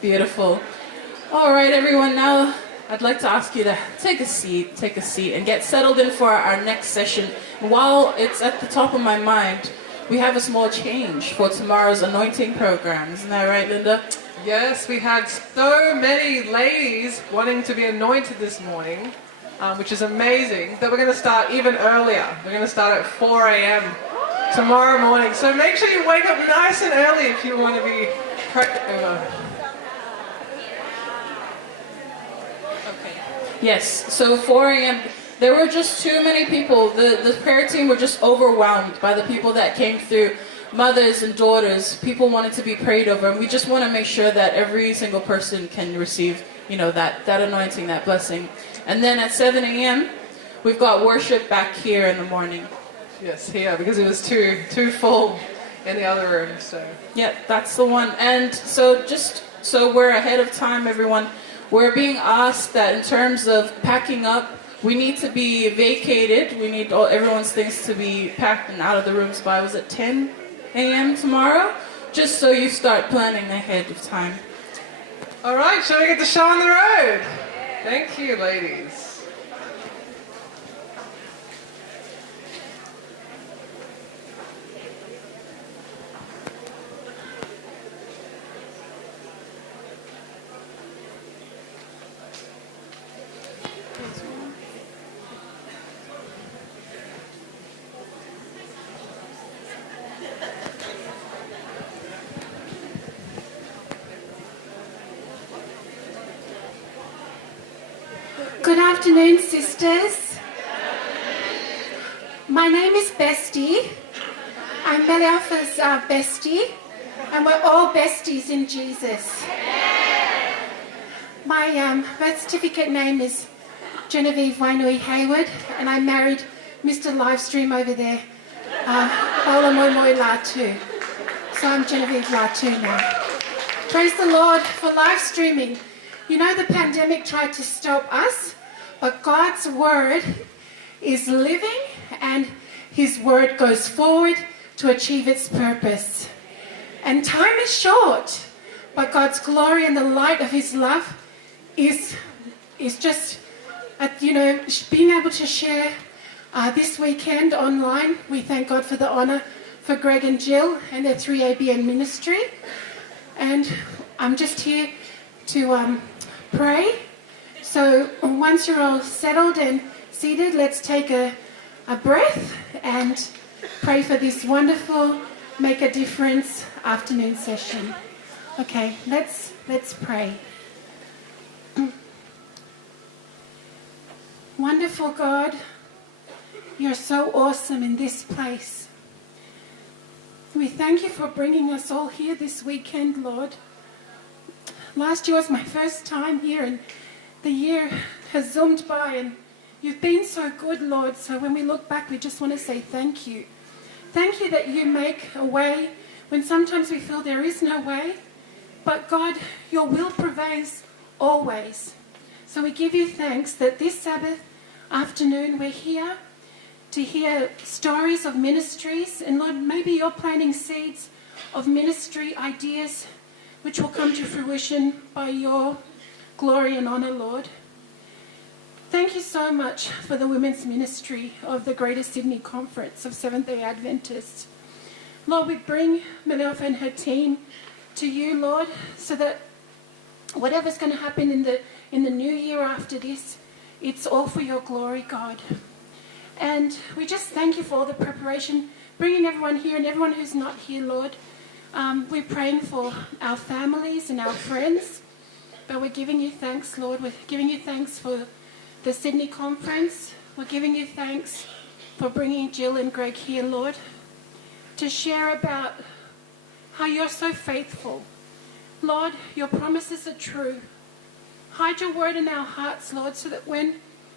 Beautiful. All right, everyone. Now I'd like to ask you to take a seat, and get settled in for our next session. While it's at the top of my mind, we have a small change for tomorrow's anointing program. Isn't that right, Linda? Yes, we had so many ladies wanting to be anointed this morning, which is amazing, that we're going to start even earlier. We're going to start at 4 a.m. tomorrow morning. So make sure you wake up nice and early if you want to be Yes, so 4 a.m. There were just too many people. The prayer team were just overwhelmed by the people that came through. Mothers and daughters, people wanted to be prayed over, and we just want to make sure that every single person can receive, that anointing, that blessing. And then at 7 a.m., we've got worship back here in the morning. Yes, here, because it was too full in the other room. So yeah, that's the one. And so just so we're ahead of time, everyone, we're being asked that in terms of packing up, we need to be vacated. We need everyone's things to be packed and out of the rooms by, was it 10 a.m. tomorrow? Just so you start planning ahead of time. All right, shall we get the show on the road? Thank you, ladies. Good afternoon, sisters. My name is Bestie. I'm Melialpha's bestie, and we're all besties in Jesus. My birth certificate name is Genevieve Wainui Hayward, and I married Mr. Livestream over there, Paula Moimoi Latu. So I'm Genevieve Latu now. Praise the Lord for live streaming. You know, the pandemic tried to stop us, but God's word is living and his word goes forward to achieve its purpose. And time is short, but God's glory and the light of his love is just, being able to share this weekend online. We thank God for the honor for Greg and Jill and their 3ABN ministry. And I'm just here to pray. So once you're all settled and seated, let's take a breath and pray for this wonderful Make a Difference afternoon session. Okay, let's pray. Wonderful God, you're so awesome in this place. We thank you for bringing us all here this weekend, Lord. Last year was my first time here, and the year has zoomed by, and you've been so good, Lord. So when we look back, we just want to say thank you. Thank you that you make a way when sometimes we feel there is no way. But God, your will prevails always. So we give you thanks that this Sabbath afternoon we're here to hear stories of ministries. And Lord, maybe you're planting seeds of ministry ideas which will come to fruition by your glory and honor, Lord. Thank you so much for the women's ministry of the Greater Sydney Conference of Seventh-day Adventists. Lord, we bring Melialpha and her team to you, Lord, so that whatever's going to happen in the new year after this, it's all for your glory, God. And we just thank you for all the preparation, bringing everyone here and everyone who's not here, Lord. We're praying for our families and our friends, but we're giving you thanks, Lord. We're giving you thanks for the Sydney Conference. We're giving you thanks for bringing Jill and Greg here, Lord, to share about how you're so faithful. Lord, your promises are true. Hide your word in our hearts, Lord, so that when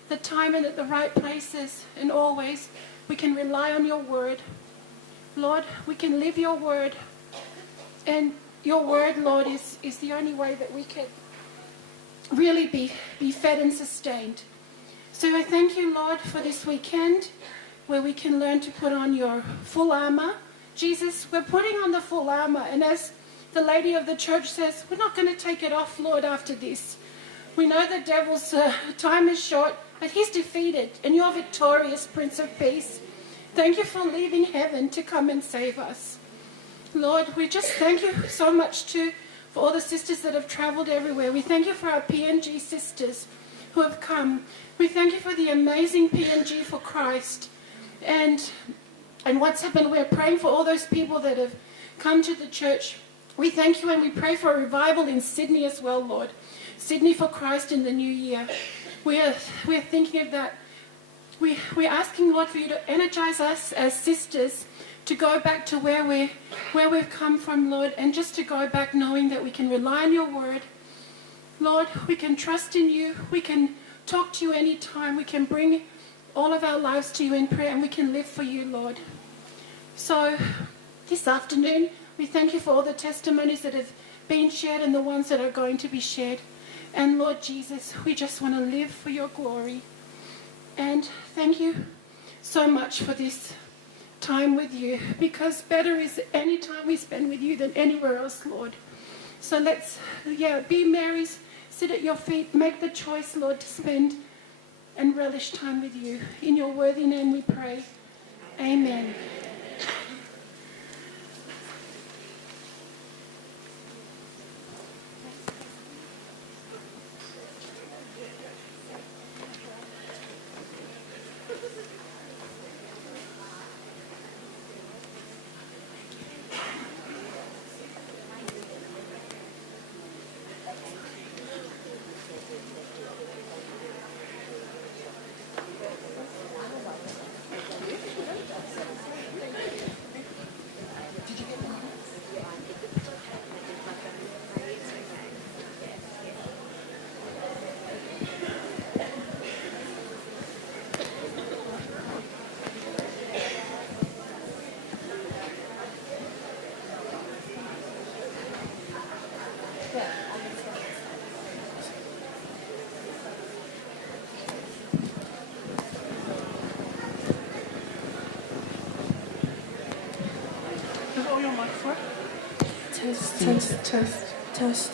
the time and at the right places and always we can rely on your word. Lord, we can live your word. And your word, Lord, is the only way that we can really be fed and sustained. So I thank you, Lord, for this weekend where we can learn to put on your full armor. Jesus, we're putting on the full armor. And as the lady of the church says, we're not going to take it off, Lord, after this. We know the devil's time is short, but he's defeated, and you're victorious, Prince of Peace. Thank you for leaving heaven to come and save us. Lord, we just thank you so much too for all the sisters that have travelled everywhere. We thank you for our PNG sisters who have come. We thank you for the amazing PNG for Christ. And what's happened, we're praying for all those people that have come to the church. We thank you, and we pray for a revival in Sydney as well, Lord. Sydney for Christ in the new year. We're thinking of that. We're asking, Lord, for you to energize us as sisters to go back to where we've come from, Lord, and just to go back knowing that we can rely on your word. Lord, we can trust in you. We can talk to you anytime. We can bring all of our lives to you in prayer, and we can live for you, Lord. So this afternoon, we thank you for all the testimonies that have been shared and the ones that are going to be shared. And Lord Jesus, we just want to live for your glory. And thank you so much for this time with you, because better is any time we spend with you than anywhere else, Lord. So let's, be Mary's, sit at your feet, make the choice, Lord, to spend and relish time with you. In your worthy name we pray. Amen. Test.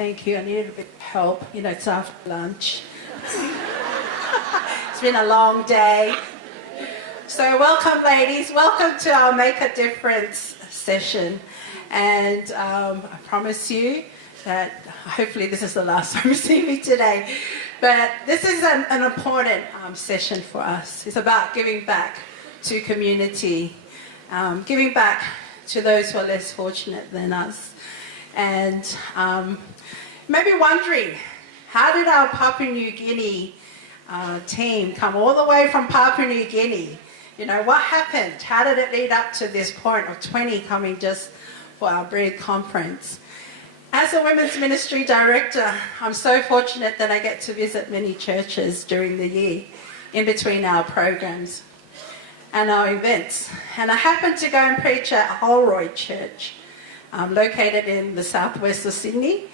Thank you. I needed a bit of help. You know, it's after lunch. It's been a long day. So welcome, ladies. Welcome to our Make a Difference session. And I promise you that hopefully this is the last time you see me today. But this is an important session for us. It's about giving back to community, giving back to those who are less fortunate than us. And maybe wondering, how did our Papua New Guinea team come all the way from Papua New Guinea? You know, what happened? How did it lead up to this point of 20 coming just for our Breathe conference? As a women's ministry director, I'm so fortunate that I get to visit many churches during the year in between our programs and our events. And I happened to go and preach at Holroyd Church, located in the southwest of Sydney.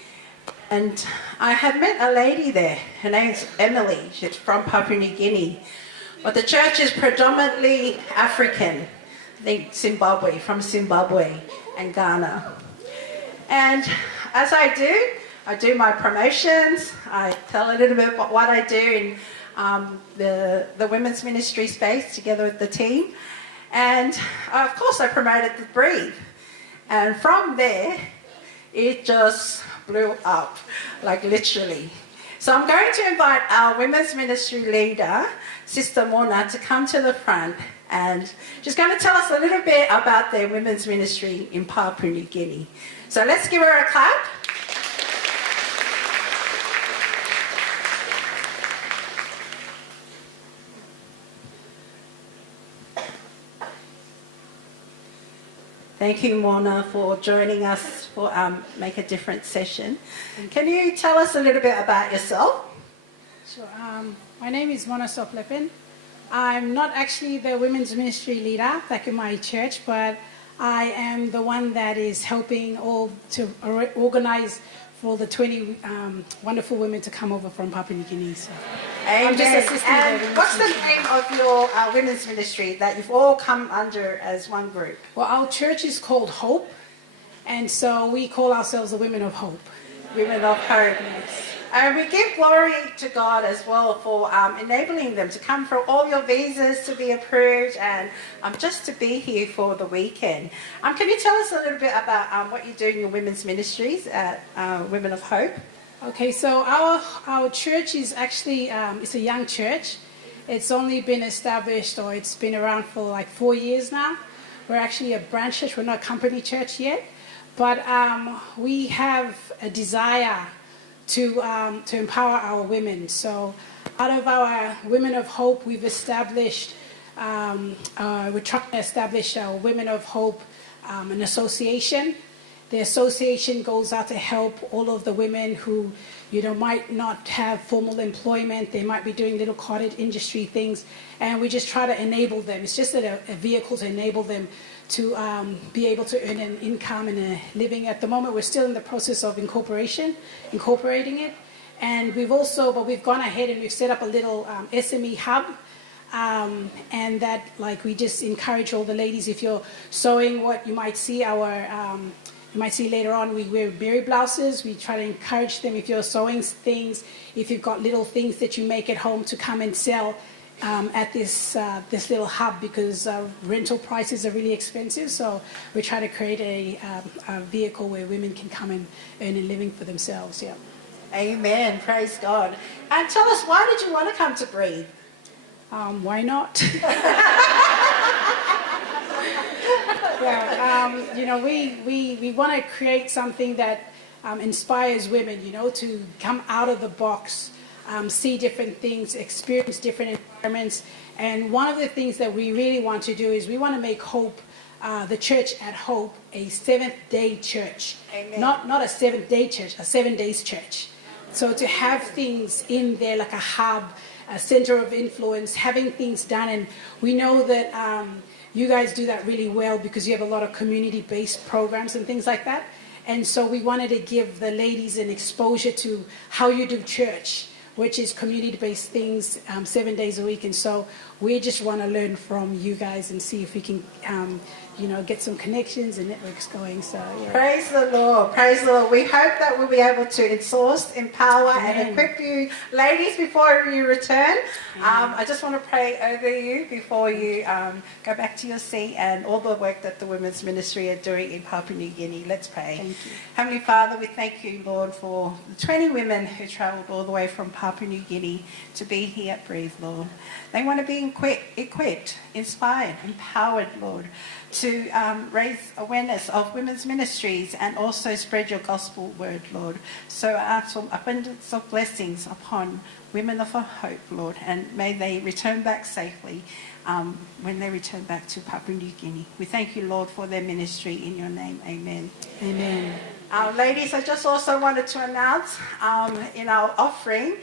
And I had met a lady there. Her name's Emily. She's from Papua New Guinea. But the church is predominantly African. I think from Zimbabwe and Ghana. And as I do my promotions. I tell a little bit about what I do in the women's ministry space together with the team. And of course I promoted the Breathe. And from there, it just blew up, like literally. So I'm going to invite our women's ministry leader, Sister Mona, to come to the front, and she's going to tell us a little bit about their women's ministry in Papua New Guinea. So let's give her a clap. Thank you, Mona, for joining us for Make a Difference session. Can you tell us a little bit about yourself? Sure. My name is Mona Soplepin. I'm not actually the women's ministry leader back in my church, but I am the one that is helping all to organize for the 20 wonderful women to come over from Papua New Guinea. So I'm just assisting and what's the name of your women's ministry that you've all come under as one group? Well, our church is called Hope, and so we call ourselves the Women of Hope. Women of Hope. And we give glory to God as well for enabling them to come for all your visas to be approved and just to be here for the weekend. Can you tell us a little bit about what you do in your women's ministries at Women of Hope? Okay, so our church is actually, it's a young church. It's only been established, or it's been around for like 4 years now. We're actually a branch church. We're not a company church yet. But we have a desire to empower our women. So out of our Women of Hope, we've established, we're trying to establish our Women of Hope, an association. The association goes out to help all of the women who, might not have formal employment. They might be doing little cottage industry things, and we just try to enable them. It's just a vehicle to enable them to be able to earn an income and a living. At the moment, we're still in the process of incorporating it. And we've gone ahead and we've set up a little SME hub. And that, we just encourage all the ladies, if you're sewing, what you might see you might see later on, we wear berry blouses. We try to encourage them, if you're sewing things, if you've got little things that you make at home, to come and sell at this little hub, because rental prices are really expensive. So we try to create a vehicle where women can come and earn a living for themselves. Yeah. Amen. Praise God. And tell us, why did you want to come to Breathe? Why not? We want to create something that inspires women, to come out of the box, see different things, experience different environments. And one of the things that we really want to do is we want to make Hope, the church at Hope, a seventh-day church. Amen. Not a seventh-day church, a 7 days church. So to have things in there like a hub, a center of influence, having things done. And we know that you guys do that really well, because you have a lot of community-based programs and things like that. And so we wanted to give the ladies an exposure to how you do church, which is community-based things 7 days a week. And so we just want to learn from you guys and see if we can get some connections and networks going. So yeah. Praise the Lord. Praise the Lord. We hope that we'll be able to enforce, empower, and equip you. Ladies, before you return, I just want to pray over you before you go back to your seat and all the work that the women's ministry are doing in Papua New Guinea. Let's pray. Thank you. Heavenly Father, we thank you, Lord, for the 20 women who travelled all the way from Papua New Guinea to be here at Breathe, Lord. They want to be equipped, inspired, empowered, Lord, to raise awareness of women's ministries and also spread your gospel word, Lord. So I ask for abundance of blessings upon women of hope, Lord, and may they return back safely when they return back to Papua New Guinea. We thank you, Lord, for their ministry. In your name, amen. Amen. Ladies, I just also wanted to announce in our offering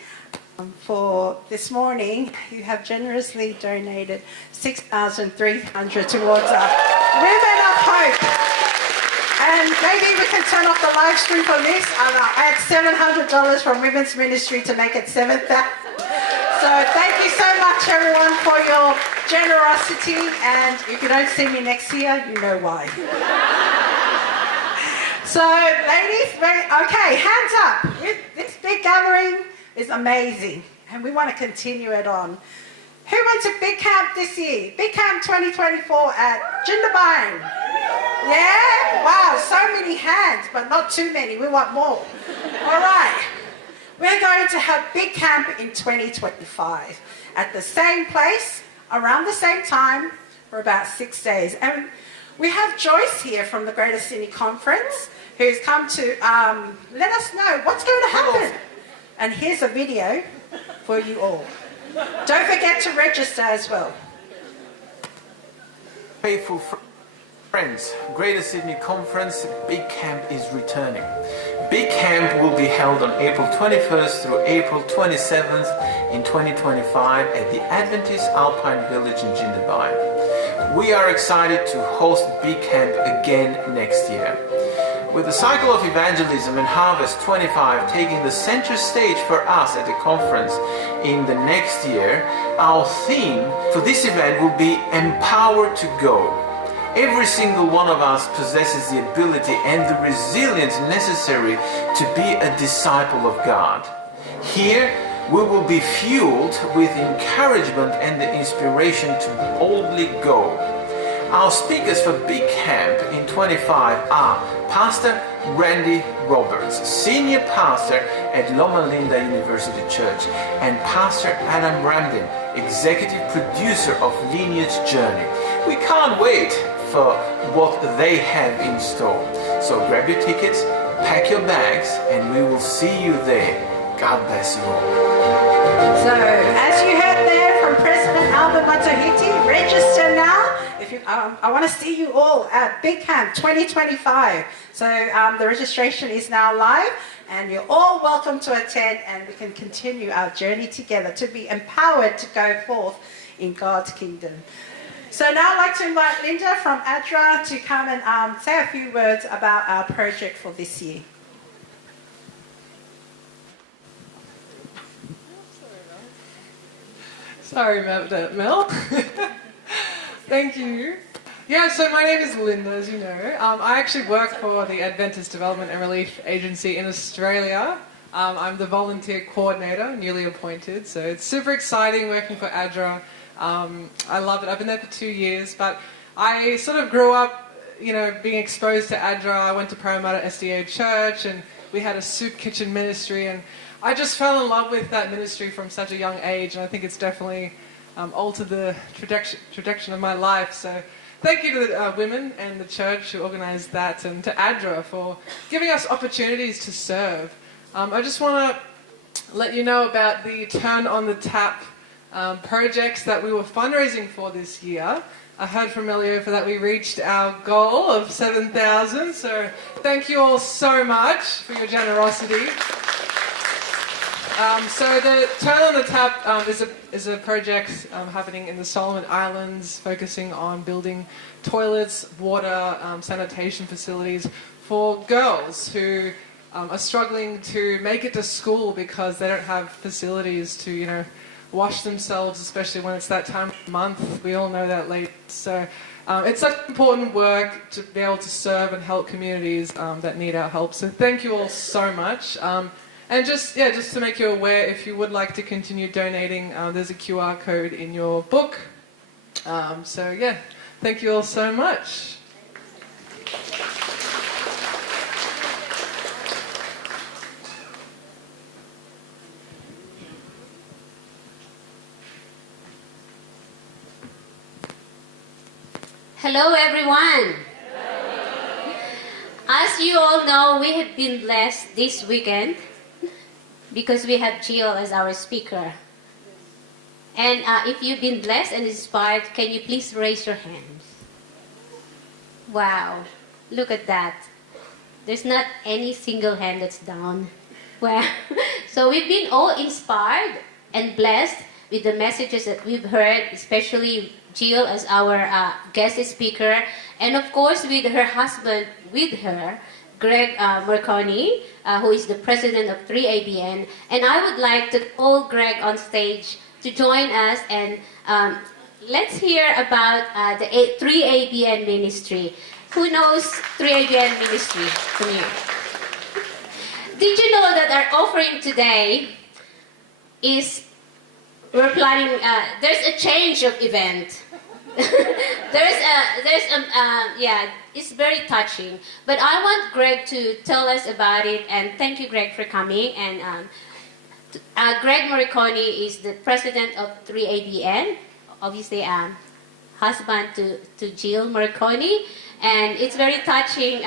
for this morning, you have generously donated $6,300 towards Women of Hope. And maybe we can turn off the live stream from this. I had $700 from Women's Ministry to make it $7,000. So thank you so much, everyone, for your generosity. And if you don't see me next year, you know why. So, ladies, okay, hands up. This big gathering is amazing, and we want to continue it on. Who went to Big Camp this year? Big Camp 2024 at Jindabyne. Yeah? Wow, so many hands, but not too many. We want more. All right. We're going to have Big Camp in 2025 at the same place, around the same time, for about 6 days. And we have Joyce here from the Greater Sydney Conference, who's come to let us know what's going to happen. And here's a video for you all. Don't forget to register as well. Faithful friends, Greater Sydney Conference Big Camp is returning. Big Camp will be held on April 21st through April 27th in 2025 at the Adventist Alpine Village in Jindabyne. We are excited to host Big Camp again next year. With the cycle of evangelism and Harvest 25 taking the center stage for us at the conference in the next year, our theme for this event will be Empowered to Go. Every single one of us possesses the ability and the resilience necessary to be a disciple of God. Here, we will be fueled with encouragement and the inspiration to boldly go. Our speakers for Big Camp in 25 are Pastor Randy Roberts, Senior Pastor at Loma Linda University Church, and Pastor Adam Ramdin, Executive Producer of Lineage Journey. We can't wait for what they have in store. So grab your tickets, pack your bags, and we will see you there. God bless you all. So, as you heard there from President Albert Matohiti, register now. I want to see you all at Big Camp 2025. So the registration is now live, and you're all welcome to attend, and we can continue our journey together to be empowered to go forth in God's kingdom. So now I'd like to invite Linda from ADRA to come and say a few words about our project for this year. Sorry about that, Mel. Thank you. Yeah, so my name is Linda, as you know. I actually work for the Adventist Development and Relief Agency in Australia. I'm the volunteer coordinator, newly appointed, so it's super exciting working for ADRA. I love it. I've been there for 2 years, but I sort of grew up, being exposed to ADRA. I went to Parramatta SDA Church, and we had a soup kitchen ministry, and I just fell in love with that ministry from such a young age, and I think it's definitely altered the trajectory of my life. So thank you to the women and the church who organised that, and to ADRA for giving us opportunities to serve. I just want to let you know about the Turn on the Tap projects that we were fundraising for this year. I heard from Eliofa that we reached our goal of 7,000, so thank you all so much for your generosity. So the Turn on the Tap is a project happening in the Solomon Islands, focusing on building toilets, water, sanitation facilities for girls who are struggling to make it to school because they don't have facilities to, wash themselves, especially when it's that time of the month. We all know that late. So It's such important work to be able to serve and help communities that need our help. So thank you all so much. And just to make you aware, if you would like to continue donating, there's a QR code in your book. Thank you all so much. Hello everyone. As you all know, we have been blessed this weekend because we have Jill as our speaker. And if you've been blessed and inspired, can you please raise your hands? Wow, look at that. There's not any single hand that's down. Wow. So we've been all inspired and blessed with the messages that we've heard, especially Jill as our guest speaker, and of course with her husband with her, Greg Morikone, who is the president of 3ABN. And I would like to call Greg on stage to join us, and let's hear about the 3ABN ministry. Who knows 3ABN ministry from you? Did you know that our offering today is, we're planning, there's a change of event. It's very touching. But I want Greg to tell us about it, and thank you, Greg, for coming. And Greg Morikone is the president of 3ABN, obviously husband to Jill Morikone, and it's very touching.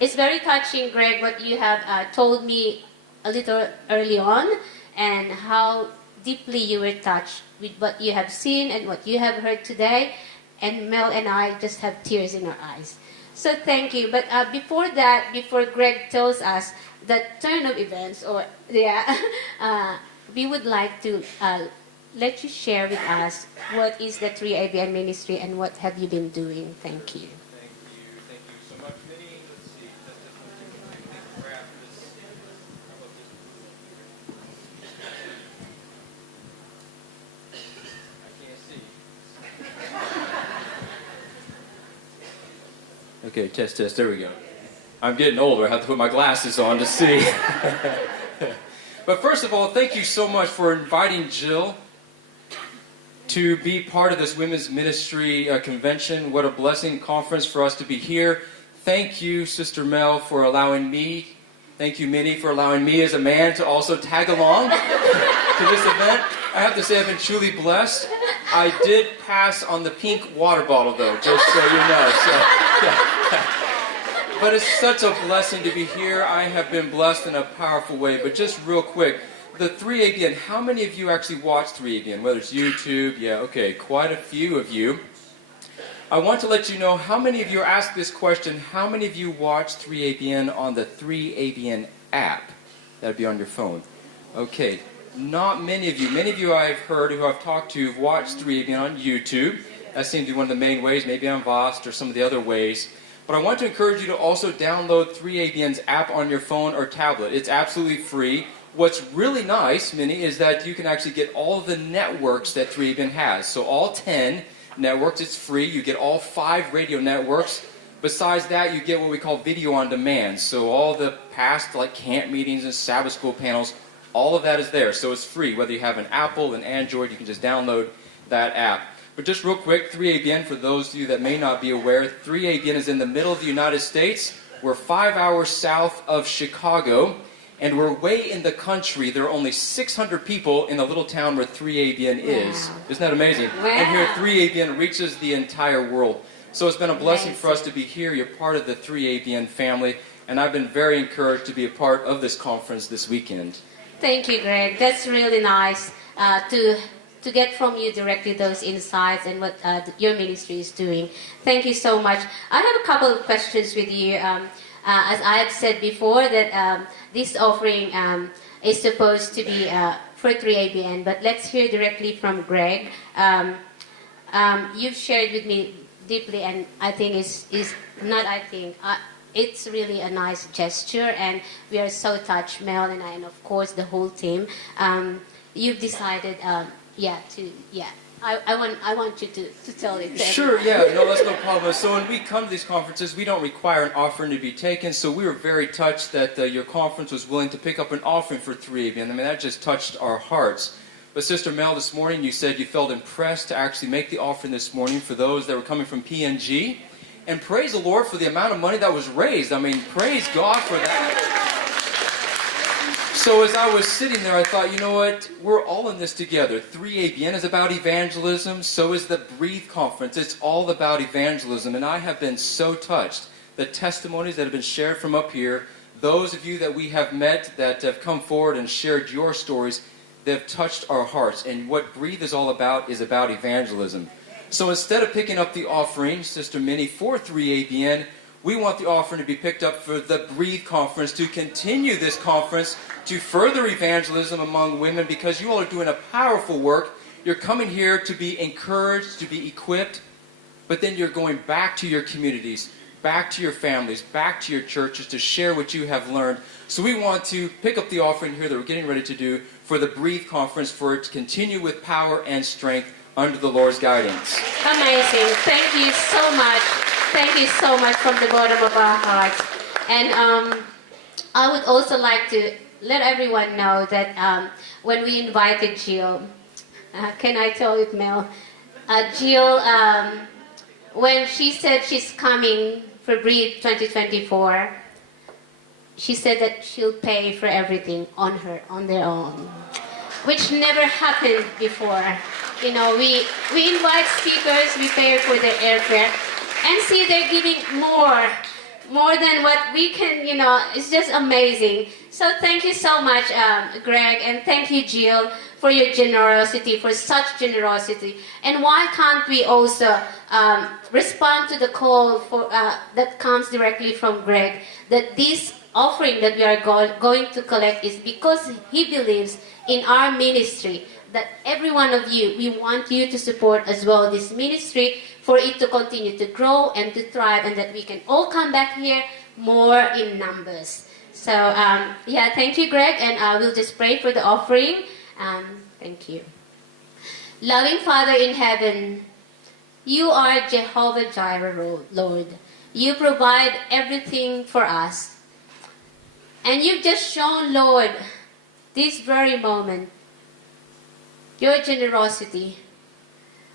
It's very touching, Greg, what you have told me a little early on, and how deeply you were touched with what you have seen and what you have heard today. And Mel and I just have tears in our eyes. So thank you. But before that, before Greg tells us the turn of events, we would like to let you share with us what is the 3ABN ministry and what have you been doing. Thank you. Thank you so much, Minnie. Let's see. Just grab this. Okay, test, there we go. I'm getting older, I have to put my glasses on to see. But first of all, thank you so much for inviting Jill to be part of this women's ministry convention. What a blessing conference for us to be here. Thank you, Sister Mel, for allowing me. Thank you, Minnie, for allowing me as a man to also tag along to this event. I have to say I've been truly blessed. I did pass on the pink water bottle, though, just so you know. But it's such a blessing to be here. I have been blessed in a powerful way. But just real quick, the 3ABN, how many of you actually watch 3ABN? Whether it's YouTube, quite a few of you. I want to let you know how many of you are asked this question, how many of you watch 3ABN on the 3ABN app? That would be on your phone. Okay. Not many of you. Many of you I've heard, who I've talked to, have watched 3ABN on YouTube. That seems to be one of the main ways, maybe on Vost or some of the other ways. But I want to encourage you to also download 3ABN's app on your phone or tablet. It's absolutely free. What's really nice, Minnie, is that you can actually get all of the networks that 3ABN has. So all 10 networks, it's free. You get all 5 radio networks. Besides that, you get what we call video on demand. So all the past, like camp meetings and Sabbath school panels, all of that is there, so it's free. Whether you have an Apple, an Android, you can just download that app. But just real quick, 3ABN, for those of you that may not be aware, 3ABN is in the middle of the United States. We're 5 hours south of Chicago, and we're way in the country. There are only 600 people in the little town where 3ABN is. Wow. Isn't that amazing? Wow. And here 3ABN reaches the entire world. So it's been a blessing for us to be here. You're part of the 3ABN family, and I've been very encouraged to be a part of this conference this weekend. Thank you, Greg. That's really nice to get from you directly those insights and what your ministry is doing. Thank you so much. I have a couple of questions with you. As I have said before, that this offering is supposed to be for 3ABN, but let's hear directly from Greg. You've shared with me deeply, and I think it's really a nice gesture, and we are so touched, Mel and I, and of course the whole team. You've decided, I want you to tell it. To Sure, everyone. yeah, no, that's no problem. So when we come to these conferences, we don't require an offering to be taken. So we were very touched that your conference was willing to pick up an offering for 3 ABN. I mean, that just touched our hearts. But Sister Mel, this morning you said you felt impressed to actually make the offering this morning for those that were coming from PNG. And praise the Lord for the amount of money that was raised. I mean, praise God for that. So as I was sitting there, I thought, you know what? We're all in this together. 3 ABN is about evangelism. So is the Breathe Conference. It's all about evangelism. And I have been so touched. The testimonies that have been shared from up here, those of you that we have met that have come forward and shared your stories, they've touched our hearts. And what Breathe is all about is about evangelism. So instead of picking up the offering, Sister Minnie, for 3 ABN, we want the offering to be picked up for the Breathe Conference, to continue this conference, to further evangelism among women, because you all are doing a powerful work. You're coming here to be encouraged, to be equipped, but then you're going back to your communities, back to your families, back to your churches to share what you have learned. So we want to pick up the offering here that we're getting ready to do for the Breathe Conference, for it to continue with power and strength under the Lord's guidance. Amazing. Thank you so much. Thank you so much from the bottom of our hearts. And I would also like to let everyone know that when we invited Jill, can I tell it, Mel? Jill, when she said she's coming for Breathe 2024, she said that she'll pay for everything on their own, which never happened before. You know, we invite speakers, we pay for their airfare, and see they're giving more than what we can, you know, it's just amazing. So thank you so much, Greg, and thank you, Jill, for your generosity, for such generosity. And why can't we also respond to the call for that comes directly from Greg, that this offering that we are going to collect is because he believes in our ministry, that every one of you, we want you to support as well this ministry for it to continue to grow and to thrive, and that we can all come back here more in numbers. So, yeah, thank you, Greg, and we'll just pray for the offering. Thank you. Loving Father in heaven, you are Jehovah Jireh, Lord. You provide everything for us. And you've just shown, Lord, this very moment, your generosity.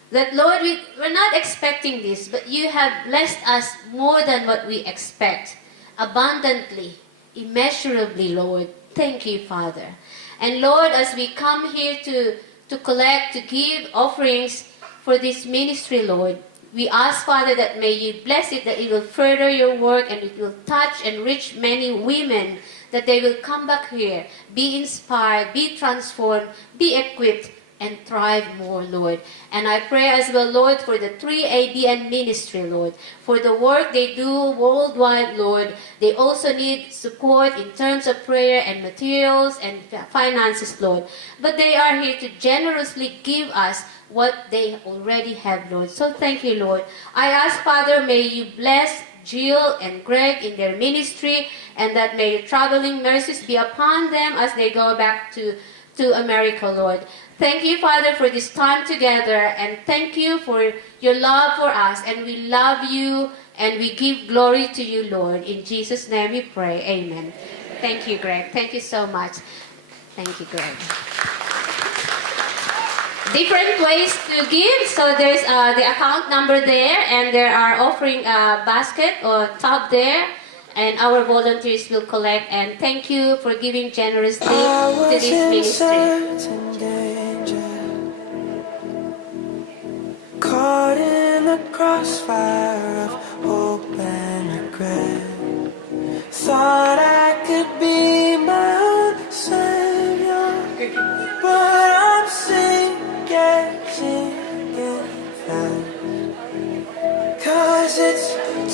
That, Lord, we're not expecting this, but you have blessed us more than what we expect. Abundantly, immeasurably, Lord. Thank you, Father. And Lord, as we come here to collect, to give offerings for this ministry, Lord, we ask, Father, that may you bless it, that it will further your work and it will touch and reach many women, that they will come back here, be inspired, be transformed, be equipped, and thrive more, Lord. And I pray as well, Lord, for the 3 ABN ministry, Lord, for the work they do worldwide, Lord. They also need support in terms of prayer and materials and finances, Lord. But they are here to generously give us what they already have, Lord. So thank you, Lord. I ask, Father, may you bless Jill and Greg in their ministry, and that may traveling mercies be upon them as they go back to America, Lord. Thank you, Father, for this time together, and thank you for your love for us, and we love you, and we give glory to you, Lord. In Jesus' name we pray. Amen. Thank you, Greg. Thank you so much. Thank you, Greg. Different ways to give. So there's the account number there, and there are offering basket or tub there, and our volunteers will collect. And thank you for giving generously to this ministry. Caught in the crossfire of hope and regret. Thought I could be my own savior, but I'm sinking fast. 'Cause it's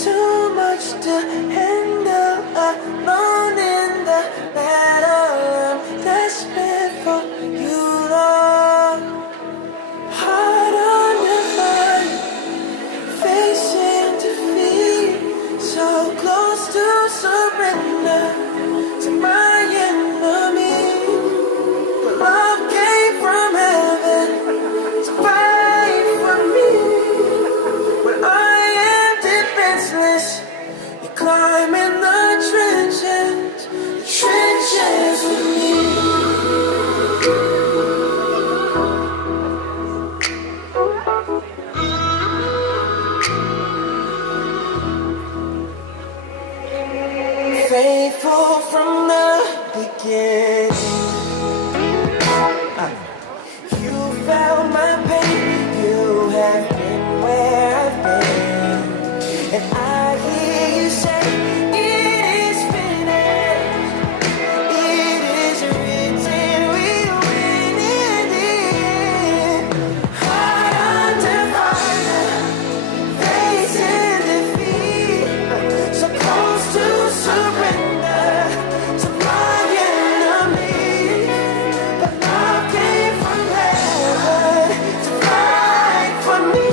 too much to handle alone in the battle. I'm desperate for you, Lord. Heart under fire, facing defeat, so close to surrender. faithful from the beginning. You felt my pain, you have been where I've been, and I hear you say, it is finished, it is written, we win in the end. Heart under fire, facing defeat, so close to surrender to my enemy, but love came from heaven to fight for me.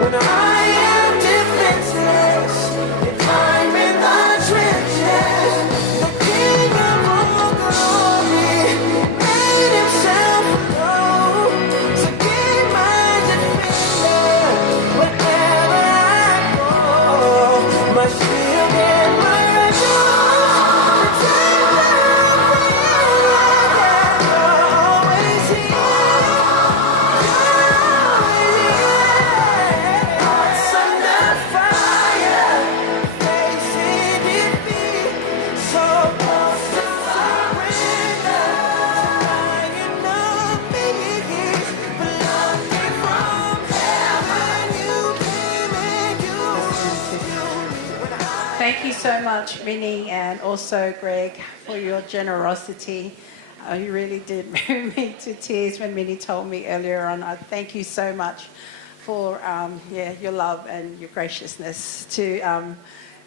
When I am defenseless, you climb in the trenches. The King of all glory made himself known to be my defender wherever I go. My shield and my refuge, protector of me, you're always here. Hearts under fire, facing defeat, so close to surrender to my enemies. But love came from heaven, you came and you rescued me. Thank you so much, Minnie, and also Greg, for your generosity. You really did move me to tears when Minnie told me earlier on. I thank you so much for your love and your graciousness to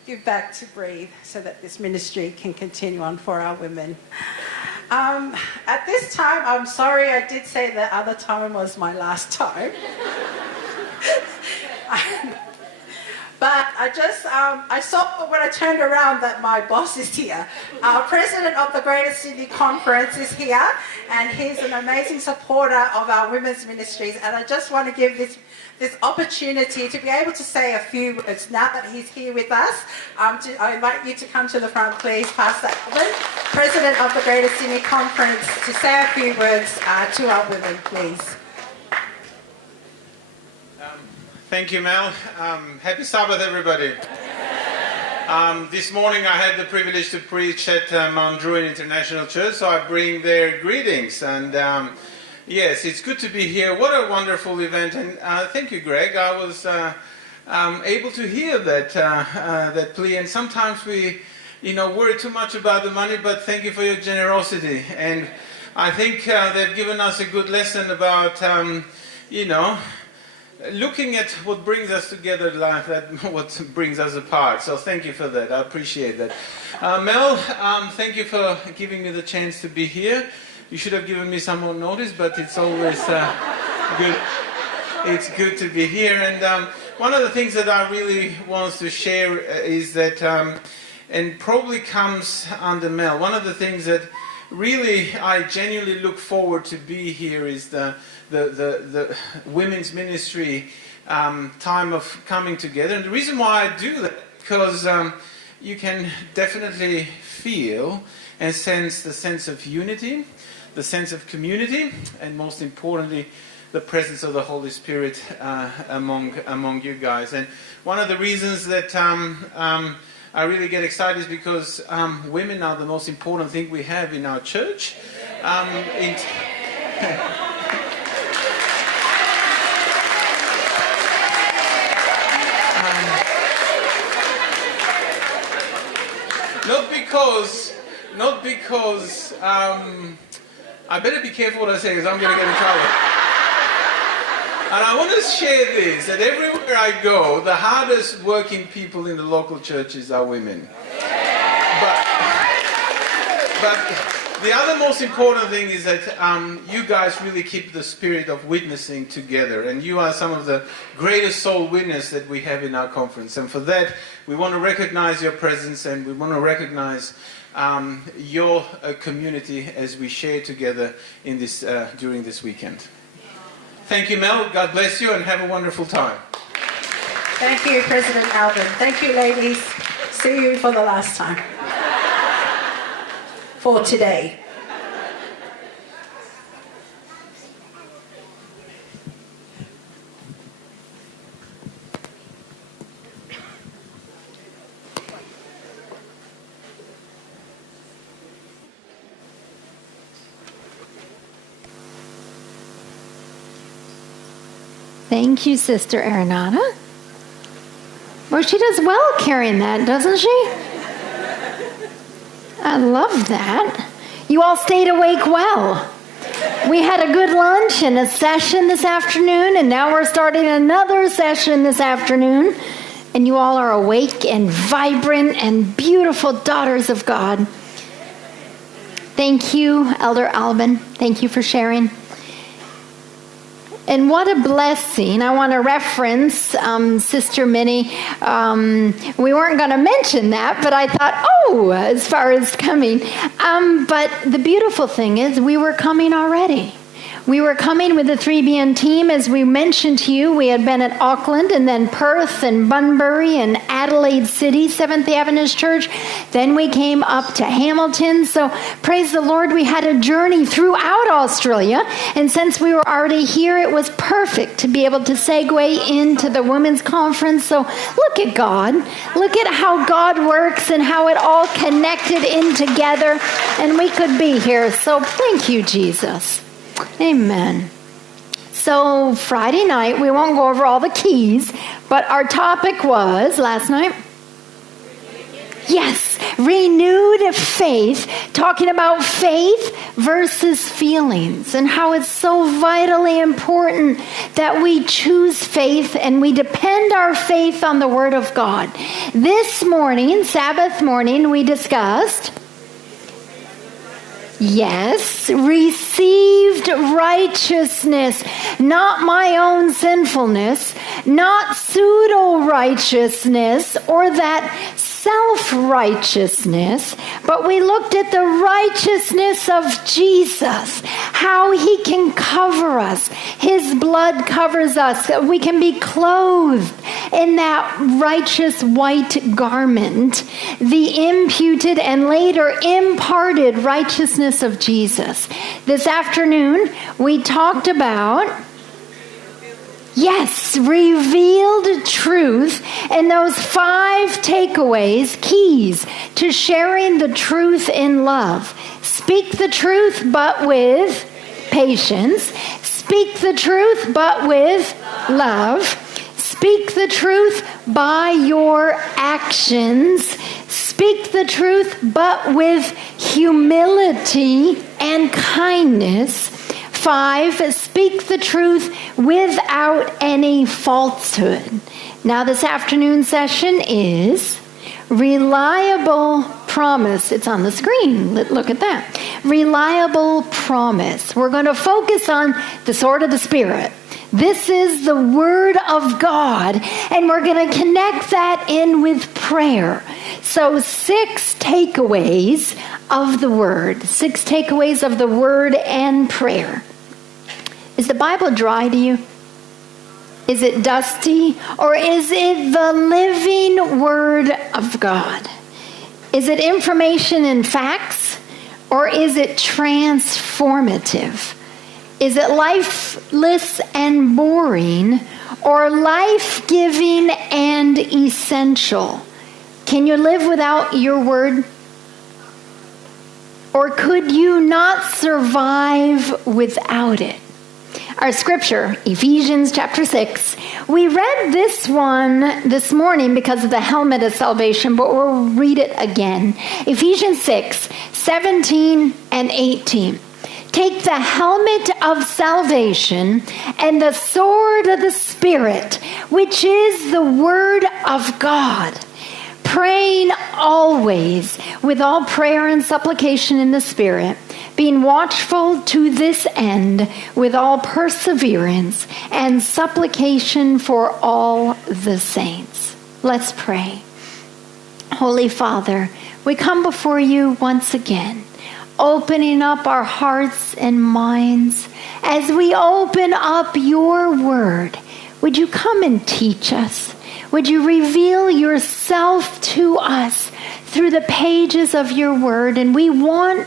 give back to Breathe so that this ministry can continue on for our women. At this time, I'm sorry I did say the other time was my last time. But I saw when I turned around that my boss is here. Our president of the Greater Sydney Conference is here, and he's an amazing supporter of our women's ministries. And I just want to give this opportunity to be able to say a few words now that he's here with us. I invite you to come to the front, please, Pastor Alvin, president of the Greater Sydney Conference, to say a few words to our women, please. Thank you, Mel. Happy Sabbath, everybody. This morning I had the privilege to preach at Mount Druin International Church, so I bring their greetings. And yes, it's good to be here. What a wonderful event. And thank you, Greg. I was able to hear that plea. And sometimes we, worry too much about the money, but thank you for your generosity. And I think they've given us a good lesson about, looking at what brings us together, what brings us apart. So thank you for that. I appreciate that. Mel, thank you for giving me the chance to be here. You should have given me some more notice, but it's always good. It's good to be here. And one of the things that I really want to share is that, and probably comes under Mel, one of the things that really I genuinely look forward to be here is the women's ministry time of coming together. And the reason why I do that, because you can definitely feel and sense the sense of unity, the sense of community, and most importantly, the presence of the Holy Spirit among you guys. And one of the reasons that I really get excited is because women are the most important thing we have in our church. Not because I better be careful what I say because I'm going to get in trouble. And I want to share this, that everywhere I go, the hardest working people in the local churches are women. But the other most important thing is that you guys really keep the spirit of witnessing together. And you are some of the greatest soul winners that we have in our conference. And for that, we want to recognize your presence and we want to recognize your community as we share together in this during this weekend. Thank you, Mel. God bless you and have a wonderful time. Thank you, President Alvin. Thank you, ladies. See you for the last time. For today. Thank you, Sister Arenata. Well, she does well carrying that, doesn't she? I love that. You all stayed awake well. We had a good lunch and a session this afternoon, and now we're starting another session this afternoon. And you all are awake and vibrant and beautiful daughters of God. Thank you, Elder Alban. Thank you for sharing. And what a blessing. I want to reference Sister Minnie. We weren't going to mention that, but I thought, as far as coming. But the beautiful thing is we were coming already. We were coming with the 3BN team. As we mentioned to you, we had been at Auckland and then Perth and Bunbury and Adelaide City, Seventh-day Adventist Church. Then we came up to Hamilton. So praise the Lord, we had a journey throughout Australia. And since we were already here, it was perfect to be able to segue into the women's conference. So look at God. Look at how God works and how it all connected in together. And we could be here. So thank you, Jesus. Amen. So Friday night, we won't go over all the keys, but our topic was, last night, yes, renewed faith, talking about faith versus feelings and how it's so vitally important that we choose faith and we depend our faith on the Word of God. This morning, Sabbath morning, we discussed, yes, received righteousness, not my own sinfulness, not pseudo-righteousness or that self-righteousness, but we looked at the righteousness of Jesus, how he can cover us. His blood covers us. We can be clothed in that righteous white garment, the imputed and later imparted righteousness of Jesus. This afternoon, we talked about, yes, revealed truth and those 5 takeaways, keys to sharing the truth in love. Speak the truth, but with patience. Speak the truth, but with love. Speak the truth by your actions. Speak the truth, but with humility and kindness. 5, speak the truth without any falsehood. Now this afternoon session is reliable promise. It's on the screen. Look at that. Reliable promise. We're going to focus on the sword of the Spirit. This is the Word of God, and we're going to connect that in with prayer. So 6 takeaways of the Word. 6 takeaways of the Word and prayer. Is the Bible dry to you? Is it dusty? Or is it the living Word of God? Is it information and facts? Or is it transformative? Is it lifeless and boring? Or life-giving and essential? Can you live without your Word? Or could you not survive without it? Our scripture, Ephesians chapter 6. We read this one this morning because of the helmet of salvation, but we'll read it again. Ephesians 6, 17 and 18. Take the helmet of salvation and the sword of the Spirit, which is the Word of God. Praying always with all prayer and supplication in the Spirit, being watchful to this end with all perseverance and supplication for all the saints. Let's pray. Holy Father, we come before you once again, opening up our hearts and minds. As we open up your word, would you come and teach us? Would you reveal yourself to us through the pages of your word? And we want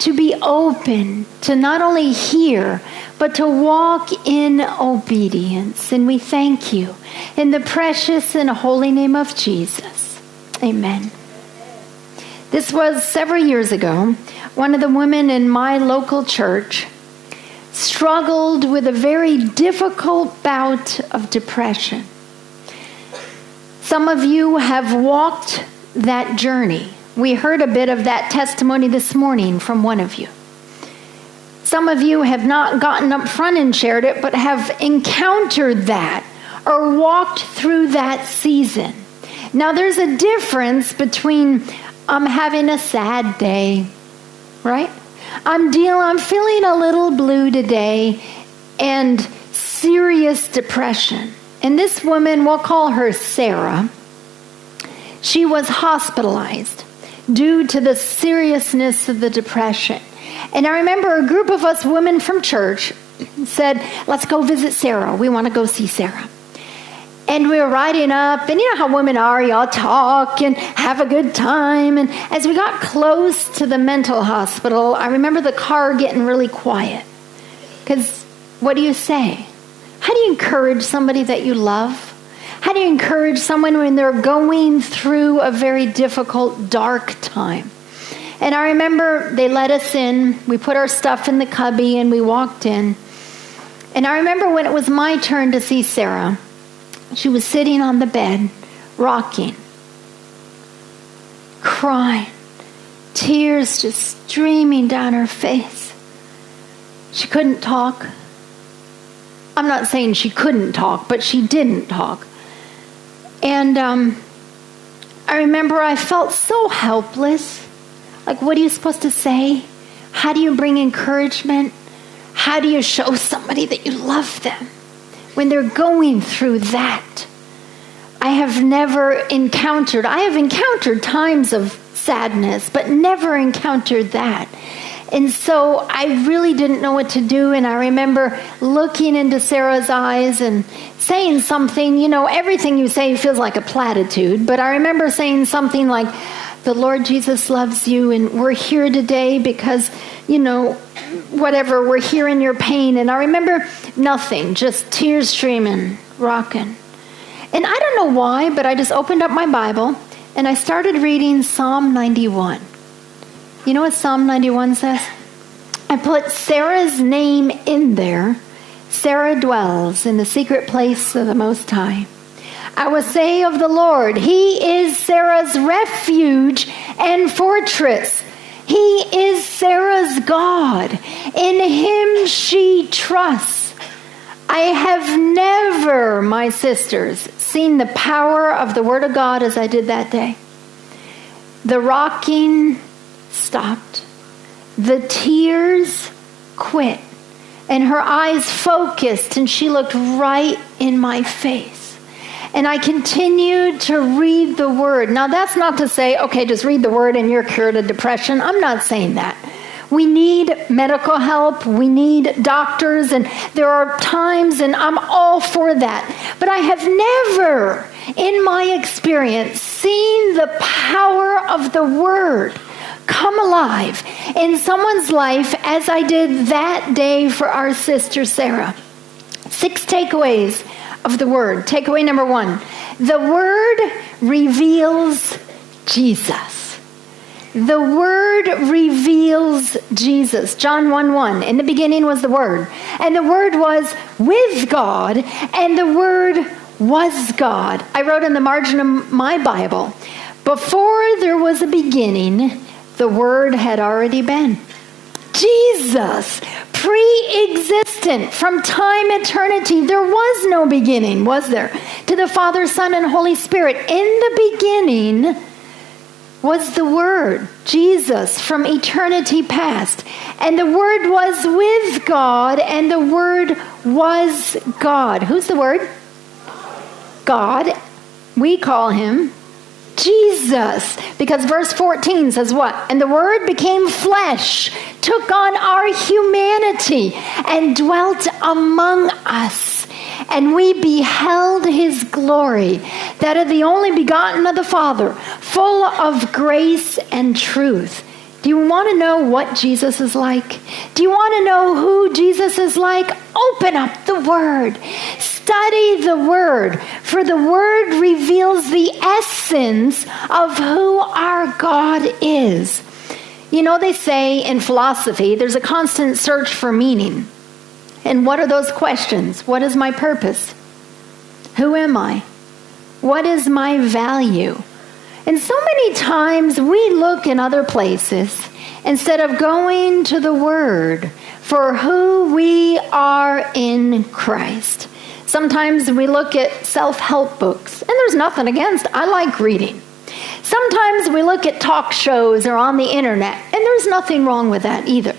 to be open to not only hear, but to walk in obedience. And we thank you in the precious and holy name of Jesus. Amen. This was several years ago. One of the women in my local church struggled with a very difficult bout of depression. Some of you have walked that journey. We heard a bit of that testimony this morning from one of you. Some of you have not gotten up front and shared it, but have encountered that or walked through that season. Now, there's a difference between I'm having a sad day, right? I'm feeling a little blue today, and serious depression. And this woman, we'll call her Sarah, she was hospitalized due to the seriousness of the depression. And I remember a group of us women from church said, let's go visit Sarah. We want to go see Sarah. And we were riding up, and you know how women are, y'all talk and have a good time. And as we got close to the mental hospital, I remember the car getting really quiet. Because what do you say? How do you encourage somebody that you love? How do you encourage someone when they're going through a very difficult, dark time? And I remember they let us in. We put our stuff in the cubby and we walked in. And I remember when it was my turn to see Sarah, she was sitting on the bed, rocking, crying, tears just streaming down her face. She couldn't talk. I'm not saying she couldn't talk, but she didn't talk. And I remember I felt so helpless. Like, what are you supposed to say? How do you bring encouragement? How do you show somebody that you love them when they're going through that? I have encountered times of sadness, but never encountered that. And so I really didn't know what to do. And I remember looking into Sarah's eyes and saying something, you know, everything you say feels like a platitude. But I remember saying something like, the Lord Jesus loves you, and we're here today because, you know, whatever, we're here in your pain. And I remember nothing, just tears streaming, rocking. And I don't know why, but I just opened up my Bible and I started reading Psalm 91. You know what Psalm 91 says? I put Sarah's name in there. Sarah dwells in the secret place of the Most High. I will say of the Lord, He is Sarah's refuge and fortress. He is Sarah's God. In Him she trusts. I have never, my sisters, seen the power of the Word of God as I did that day. The rocking stopped. The tears quit. And her eyes focused, and she looked right in my face. And I continued to read the Word. Now, that's not to say, okay, just read the Word and you're cured of depression. I'm not saying that. We need medical help. We need doctors. And there are times, and I'm all for that. But I have never, in my experience, seen the power of the Word come alive in someone's life as I did that day for our sister Sarah. 6 takeaways of the Word. Takeaway number 1. The Word reveals Jesus. The Word reveals Jesus. John 1:1. In the beginning was the Word, and the Word was with God, and the Word was God. I wrote in the margin of my Bible, before there was a beginning, the Word had already been. Jesus, pre-existent from time eternity. There was no beginning, was there? To the Father, Son, and Holy Spirit. In the beginning was the Word, Jesus, from eternity past. And the Word was with God, and the Word was God. Who's the Word? God. We call Him Jesus, because verse 14 says what? And the Word became flesh, took on our humanity, and dwelt among us. And we beheld His glory, that of the only begotten of the Father, full of grace and truth. Do you want to know what Jesus is like? Do you want to know who Jesus is like? Open up the Word. Study the Word, for the Word reveals the essence of who our God is. You know, they say in philosophy, there's a constant search for meaning. And what are those questions? What is my purpose? Who am I? What is my value? And so many times we look in other places instead of going to the Word for who we are in Christ. Sometimes we look at self-help books, and there's nothing against. I like reading. Sometimes we look at talk shows or on the internet, and there's nothing wrong with that either.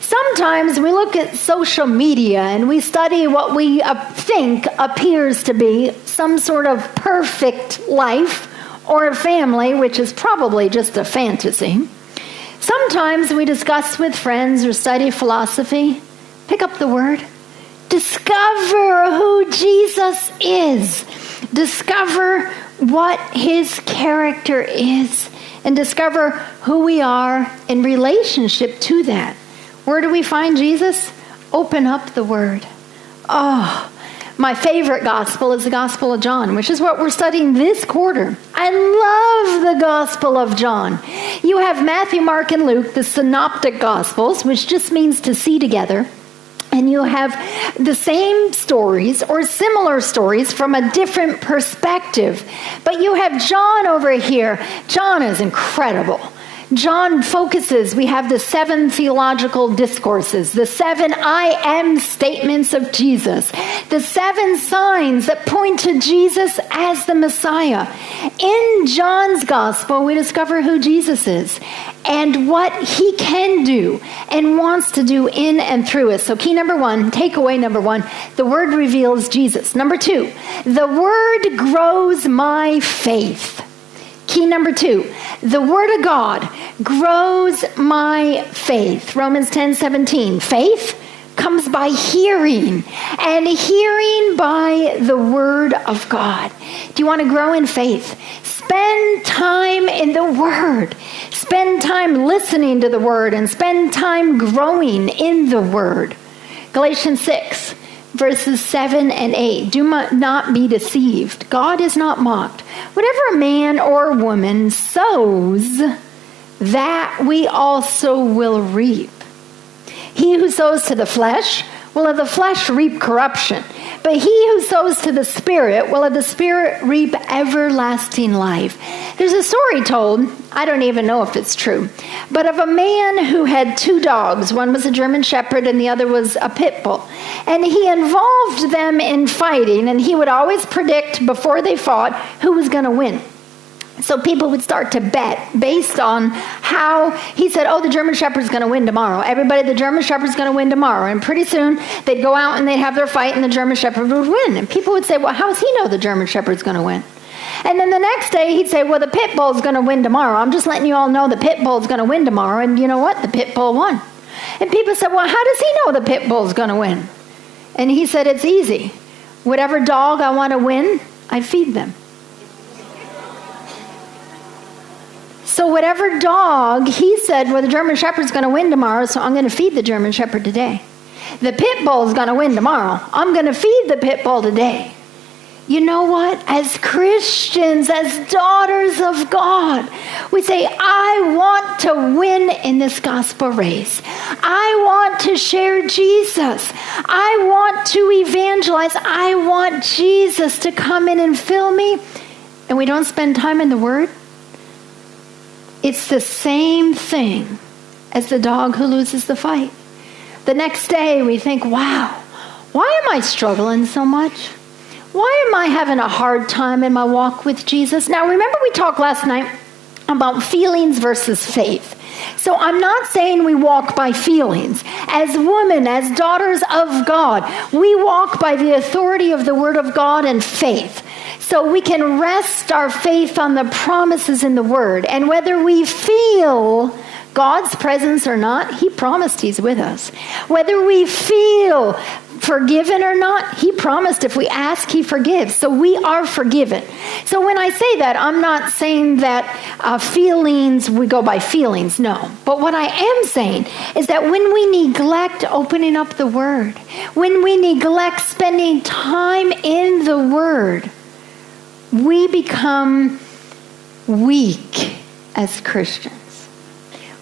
Sometimes we look at social media and we study what we think appears to be some sort of perfect life or a family, which is probably just a fantasy. Sometimes we discuss with friends or study philosophy. Pick up the Word. Discover who Jesus is. Discover what His character is. And discover who we are in relationship to that. Where do we find Jesus? Open up the Word. Oh, my favorite gospel is the Gospel of John, which is what we're studying this quarter. I love the Gospel of John. You have Matthew, Mark, and Luke, the synoptic gospels, which just means to see together. And you have the same stories or similar stories from a different perspective. But you have John over here. John is incredible. John focuses, we have the 7 theological discourses, the 7 I am statements of Jesus, the 7 signs that point to Jesus as the Messiah. In John's gospel, we discover who Jesus is and what He can do and wants to do in and through us. So key number 1, takeaway number 1, the Word reveals Jesus. Number 2, the Word grows my faith. Key number 2, the Word of God grows my faith. Romans 10:17. Faith comes by hearing, and hearing by the Word of God. Do you want to grow in faith? Spend time in the Word. Spend time listening to the Word, and spend time growing in the Word. Galatians 6. Verses 7 and 8. Do not be deceived. God is not mocked. Whatever a man or woman sows, that we also will reap. He who sows to the flesh will of the flesh reap corruption. But he who sows to the Spirit will of the Spirit reap everlasting life. There's a story told, I don't even know if it's true, but of a man who had 2 dogs. One was a German Shepherd and the other was a pit bull. And he involved them in fighting, and he would always predict before they fought who was going to win. So people would start to bet based on how he said, oh, the German Shepherd's going to win tomorrow. Everybody, the German Shepherd's going to win tomorrow. And pretty soon they'd go out and they'd have their fight and the German Shepherd would win. And people would say, well, how does he know the German Shepherd's going to win? And then the next day he'd say, well, the pit bull's going to win tomorrow. I'm just letting you all know the pit bull's going to win tomorrow. And you know what? The pit bull won. And people said, well, how does he know the pit bull's going to win? And he said, it's easy. Whatever dog I want to win, I feed them. So whatever dog, he said, well, the German Shepherd's going to win tomorrow, so I'm going to feed the German Shepherd today. The pit bull's going to win tomorrow. I'm going to feed the pit bull today. You know what? As Christians, as daughters of God, we say, I want to win in this gospel race. I want to share Jesus. I want to evangelize. I want Jesus to come in and fill me. And we don't spend time in the Word. It's the same thing as the dog who loses the fight. The next day we think, wow, why am I struggling so much? Why am I having a hard time in my walk with Jesus? Now, remember we talked last night about feelings versus faith. So I'm not saying we walk by feelings. As women, as daughters of God, we walk by the authority of the Word of God and faith. So we can rest our faith on the promises in the Word. And whether we feel God's presence or not, He promised He's with us. Whether we feel forgiven or not, He promised if we ask, He forgives. So we are forgiven. So when I say that, I'm not saying that feelings, we go by feelings, no. But what I am saying is that when we neglect opening up the Word, when we neglect spending time in the Word, we become weak as Christians.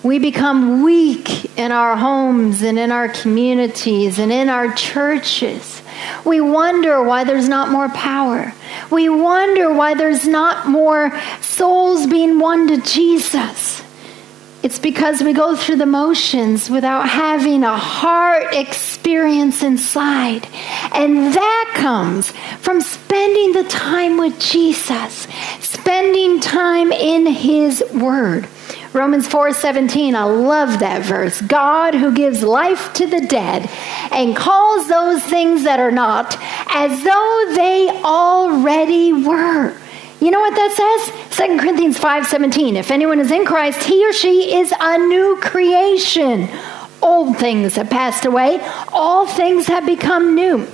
We become weak in our homes and in our communities and in our churches. We wonder why there's not more power. We wonder why there's not more souls being won to Jesus. It's because we go through the motions without having a heart experience inside. And that comes from spending the time with Jesus, spending time in His Word. Romans 4:17, I love that verse. God who gives life to the dead and calls those things that are not as though they already were. You know what that says? 2 Corinthians 5:17. If anyone is in Christ, he or she is a new creation. Old things have passed away. All things have become new.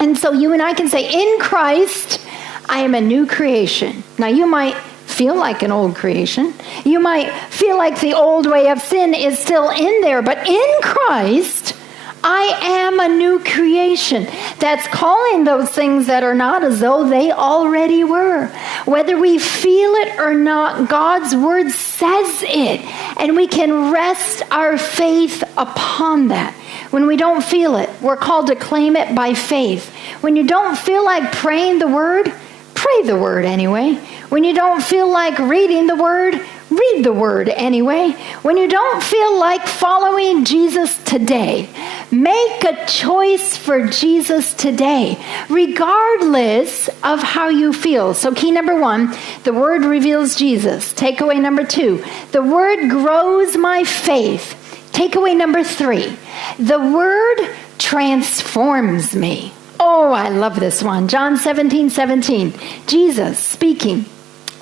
And so you and I can say, in Christ, I am a new creation. Now you might feel like an old creation. You might feel like the old way of sin is still in there. But in Christ, I am a new creation. That's calling those things that are not as though they already were. Whether we feel it or not, God's Word says it. And we can rest our faith upon that. When we don't feel it, we're called to claim it by faith. When you don't feel like praying the Word, pray the Word anyway. When you don't feel like reading the Word, read the Word anyway. When you don't feel like following Jesus today, make a choice for Jesus today, regardless of how you feel. So key number 1, the Word reveals Jesus. Takeaway number 2, the Word grows my faith. Takeaway number 3, the Word transforms me. Oh, I love this one. John 17:17. Jesus speaking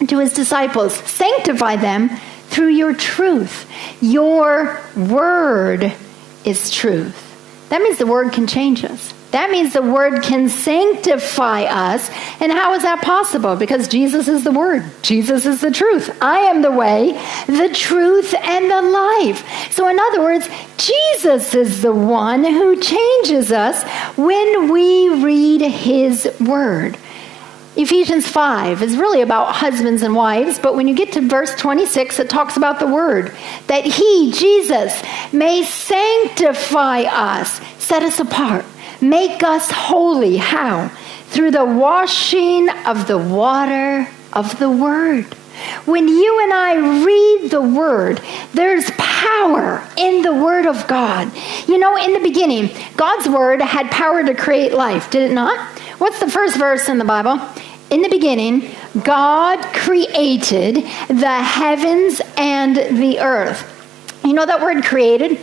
to His disciples, sanctify them through your truth. Your Word is truth. That means the Word can change us. That means the Word can sanctify us. And how is that possible? Because Jesus is the Word. Jesus is the truth. I am the way, the truth, and the life. So in other words, Jesus is the one who changes us when we read His Word. Ephesians 5 is really about husbands and wives, but when you get to verse 26, it talks about the Word. That He, Jesus, may sanctify us, set us apart, make us holy. How? Through the washing of the water of the Word. When you and I read the Word, there's power in the Word of God. You know, in the beginning, God's Word had power to create life, did it not? What's the first verse in the Bible? In the beginning, God created the heavens and the earth. You know that word created?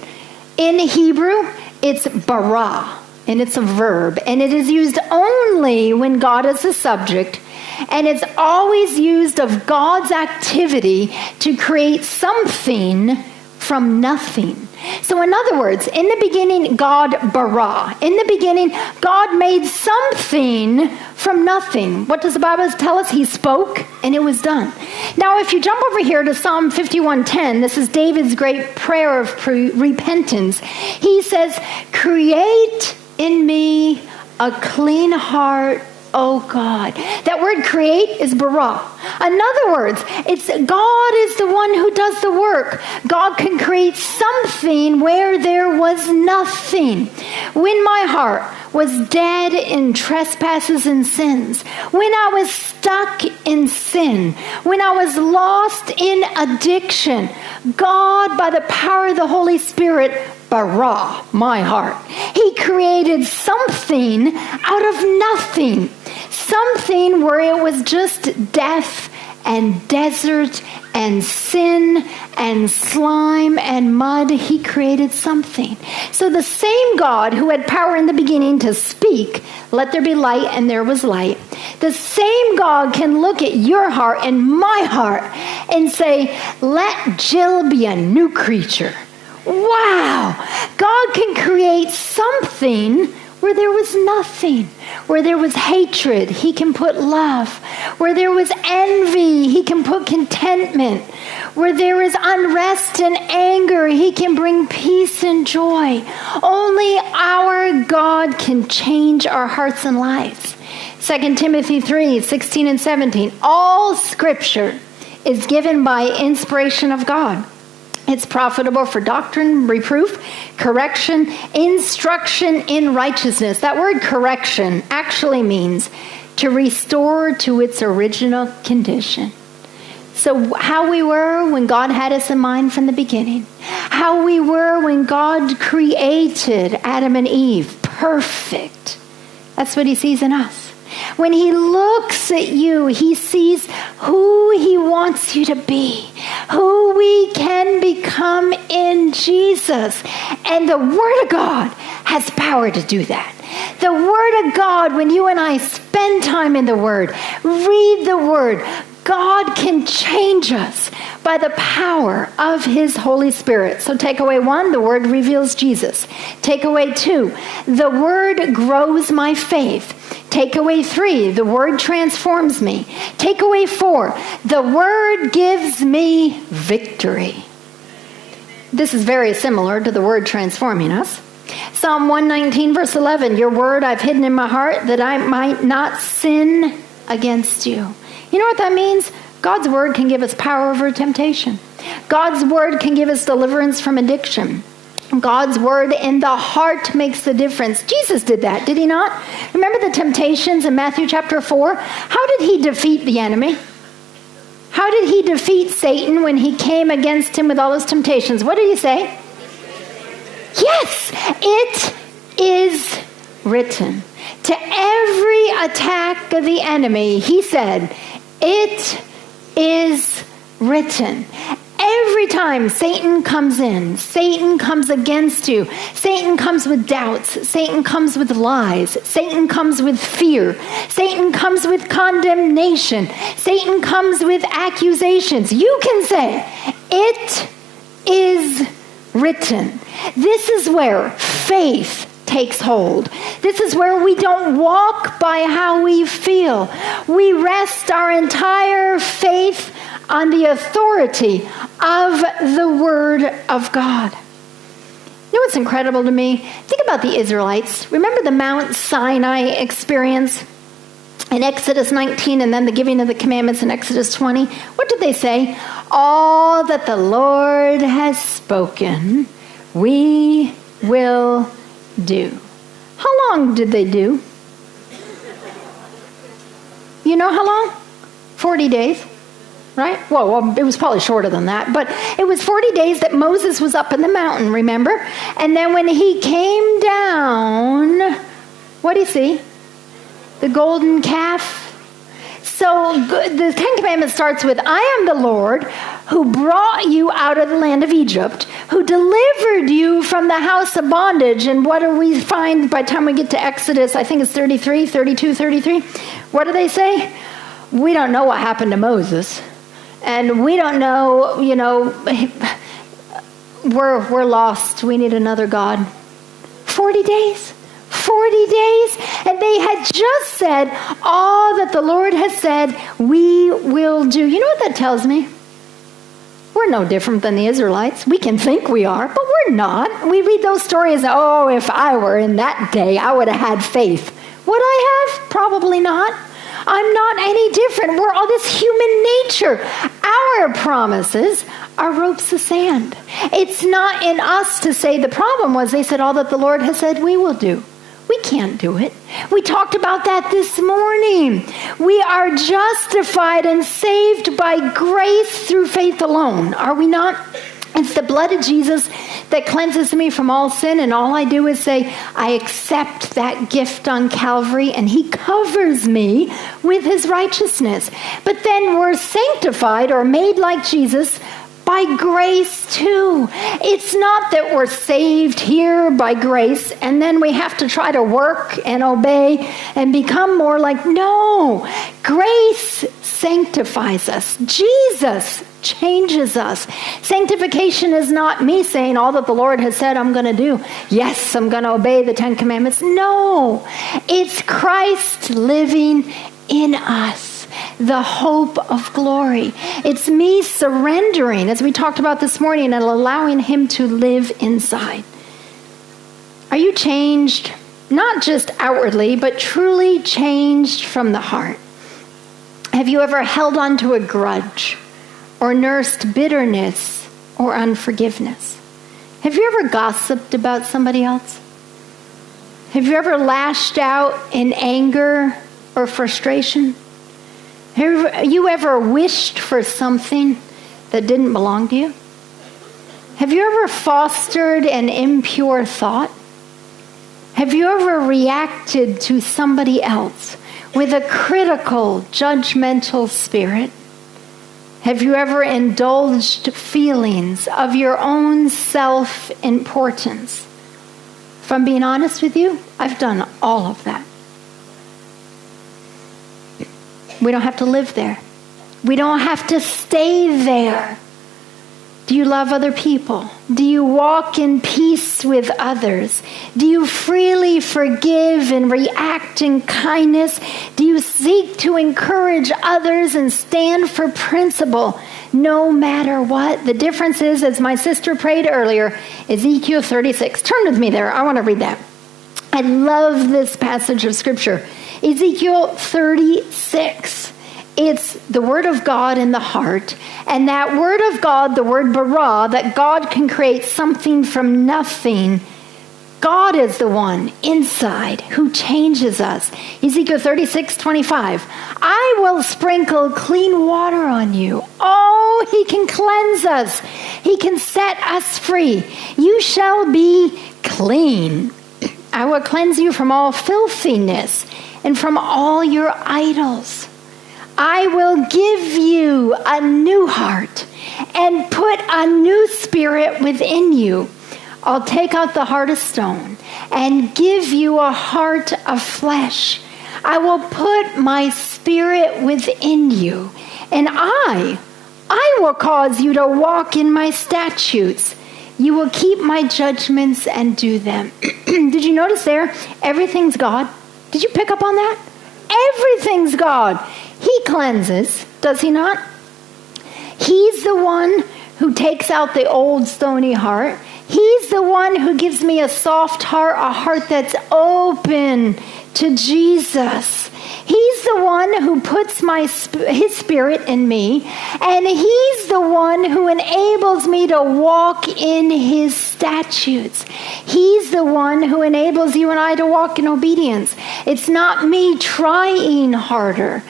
In Hebrew, it's bara, and it's a verb, and it is used only when God is the subject, and it's always used of God's activity to create something from nothing. So in other words, in the beginning, God bara. In the beginning, God made something from nothing. What does the Bible tell us? He spoke and it was done. Now, if you jump over here to Psalm 51:10, this is David's great prayer of repentance. He says, create in me a clean heart, oh God. That word create is bara. In other words, it's God is the one who does the work. God can create something where there was nothing. When my heart was dead in trespasses and sins, when I was stuck in sin, when I was lost in addiction, God, by the power of the Holy Spirit, bara my heart. He created something out of nothing. Something where it was just death and desert and sin and slime and mud. He created something. So the same God who had power in the beginning to speak, let there be light, and there was light. The same God can look at your heart and my heart and say, let Jill be a new creature. Wow! God can create something where there was nothing. Where there was hatred, He can put love. Where there was envy, He can put contentment. Where there is unrest and anger, He can bring peace and joy. Only our God can change our hearts and lives. 2 Timothy 3:16 and 17. All Scripture is given by inspiration of God It's profitable for doctrine, reproof, correction, instruction in righteousness. That word correction actually means to restore to its original condition. So how we were when God had us in mind from the beginning. How we were when God created Adam and Eve. Perfect. That's what he sees in us. When he looks at you, he sees who he wants you to be, who we can become in Jesus. And the Word of God has power to do that. The Word of God, when you and I spend time in the Word, read the Word, God can change us by the power of his Holy Spirit. So takeaway 1, the Word reveals Jesus. Takeaway 2, the Word grows my faith. Takeaway 3, the Word transforms me. Takeaway 4, the Word gives me victory. This is very similar to the Word transforming us. Psalm 119 verse 11, your Word I've hidden in my heart that I might not sin against you. You know what that means? God's Word can give us power over temptation. God's Word can give us deliverance from addiction. God's Word in the heart makes the difference. Jesus did that, did he not? Remember the temptations in Matthew chapter 4? How did he defeat the enemy? How did he defeat Satan when he came against him with all his temptations? What did he say? Yes, it is written. To every attack of the enemy, he said, it is written. Every time Satan comes in, Satan comes against you, Satan comes with doubts, Satan comes with lies, Satan comes with fear, Satan comes with condemnation, Satan comes with accusations. You can say, it is written. This is where faith takes hold. This is where we don't walk by how we feel. We rest our entire faith on the authority of the Word of God. You know what's incredible to me? Think about the Israelites. Remember the Mount Sinai experience in Exodus 19 and then the giving of the commandments in Exodus 20? What did they say? All that the Lord has spoken, we will do. How long did they do? You know how long? 40 days. Right? Well, it was probably shorter than that, but it was 40 days that Moses was up in the mountain, remember? And then when he came down, what do you see? The golden calf. So the Ten Commandments starts with, I am the Lord who brought you out of the land of Egypt, who delivered you from the house of bondage. And what do we find by the time we get to Exodus? I think it's 33, 32, 33. What do they say? We don't know what happened to Moses. And we don't know, we're lost. We need another God. 40 days. 40 days. And they had just said, all that the Lord has said, we will do. You know what that tells me? We're no different than the Israelites. We can think we are, but we're not. We read those stories, oh, if I were in that day, I would have had faith. Would I have? Probably not. I'm not any different. We're all this human nature. Our promises are ropes of sand. It's not in us to say. The problem was they said all that the Lord has said we will do. We can't do it. We talked about that this morning. We are justified and saved by grace through faith alone. Are we not? It's the blood of Jesus that cleanses me from all sin, and all I do is say, I accept that gift on Calvary, and he covers me with his righteousness. But then we're sanctified or made like Jesus by grace too. It's not that we're saved here by grace, and then we have to try to work and obey and become more like, no. Grace sanctifies us. Jesus changes us. Sanctification is not me saying all that the Lord has said I'm going to do. Yes, I'm going to obey the Ten Commandments. No, it's Christ living in us, the hope of glory. It's me surrendering, as we talked about this morning, and allowing him to live inside. Are you changed? Not just outwardly, but truly changed from the heart. Have you ever held on to a grudge or nursed bitterness or unforgiveness? Have you ever gossiped about somebody else? Have you ever lashed out in anger or frustration? Have you ever wished for something that didn't belong to you? Have you ever fostered an impure thought? Have you ever reacted to somebody else with a critical, judgmental spirit? Have you ever indulged feelings of your own self-importance? If I'm being honest with you, I've done all of that. We don't have to live there. We don't have to stay there. Do you love other people? Do you walk in peace with others? Do you freely forgive and react in kindness? Do you seek to encourage others and stand for principle no matter what? The difference is, as my sister prayed earlier, Ezekiel 36. Turn with me there. I want to read that. I love this passage of Scripture. Ezekiel 36. It's the Word of God in the heart. And that Word of God, the word bara, that God can create something from nothing. God is the one inside who changes us. Ezekiel 36:25. I will sprinkle clean water on you. Oh, he can cleanse us. He can set us free. You shall be clean. I will cleanse you from all filthiness and from all your idols. I will give you a new heart and put a new spirit within you. I'll take out the heart of stone and give you a heart of flesh. I will put my spirit within you, and I will cause you to walk in my statutes. You will keep my judgments and do them. Did you notice there? Everything's God. Did you pick up on that? Everything's God. He cleanses, does he not? He's the one who takes out the old stony heart. He's the one who gives me a soft heart, a heart that's open to Jesus. He's the one who puts his spirit in me, and he's the one who enables me to walk in his statutes. He's the one who enables you and I to walk in obedience. It's not me trying harder.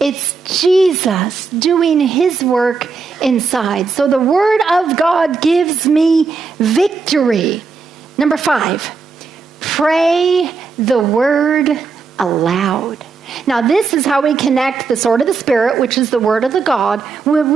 It's Jesus doing his work inside. So the Word of God gives me victory. Number 5, pray the Word aloud. Now, this is how we connect the sword of the Spirit, which is the Word of God, with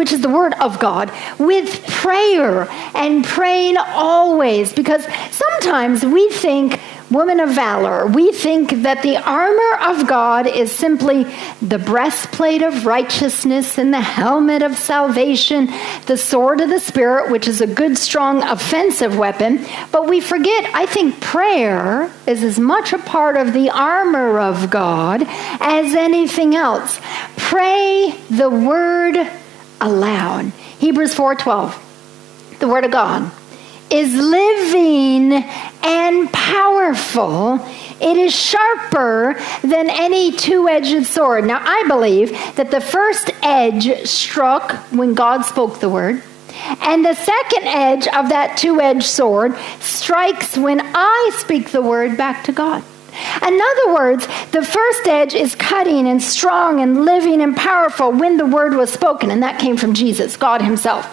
prayer and praying always. Because sometimes we think, women of valor, we think that the armor of God is simply the breastplate of righteousness and the helmet of salvation, the sword of the Spirit, which is a good, strong, offensive weapon. But we forget, I think prayer is as much a part of the armor of God as anything else. Pray the Word aloud. Hebrews 4:12, the Word of God is living and powerful. It is sharper than any two-edged sword. Now, I believe that the first edge struck when God spoke the word, and the second edge of that two-edged sword strikes when I speak the word back to God. In other words, the first edge is cutting and strong and living and powerful when the word was spoken, and that came from Jesus, God himself.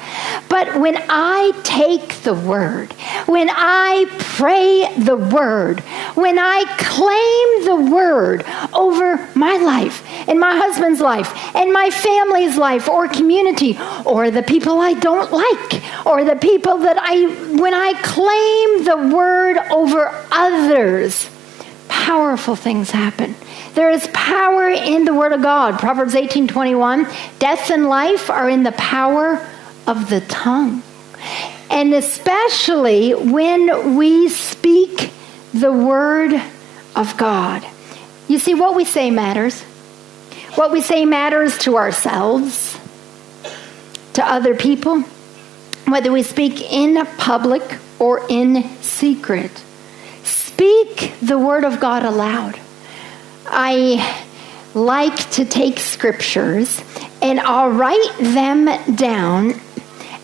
But when I take the word, when I pray the word, when I claim the word over my life and my husband's life and my family's life or community or the people I don't like or the people that when I claim the word over others, powerful things happen. There is power in the Word of God. Proverbs 18:21, death and life are in the power of the tongue. And especially when we speak the Word of God. You see, what we say matters. What we say matters to ourselves, to other people, whether we speak in public or in secret. Speak the Word of God aloud. I like to take scriptures and I'll write them down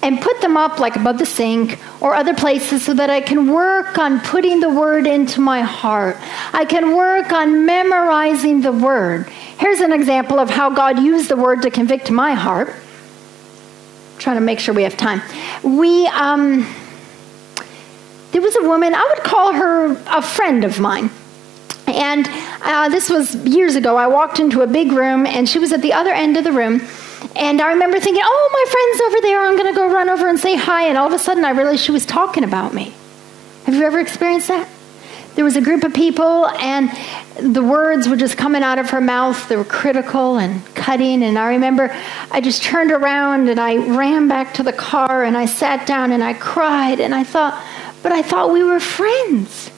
and put them up like above the sink or other places so that I can work on putting the word into my heart. I can work on memorizing the word. Here's an example of how God used the word to convict my heart. I'm trying to make sure we have time. There was a woman, I would call her a friend of mine. And this was years ago. I walked into a big room, and she was at the other end of the room. And I remember thinking, oh, my friend's over there. I'm going to go run over and say hi. And all of a sudden, I realized she was talking about me. Have you ever experienced that? There was a group of people, and the words were just coming out of her mouth. They were critical and cutting. And I remember I just turned around, and I ran back to the car, and I sat down, and I cried. And I thought we were friends.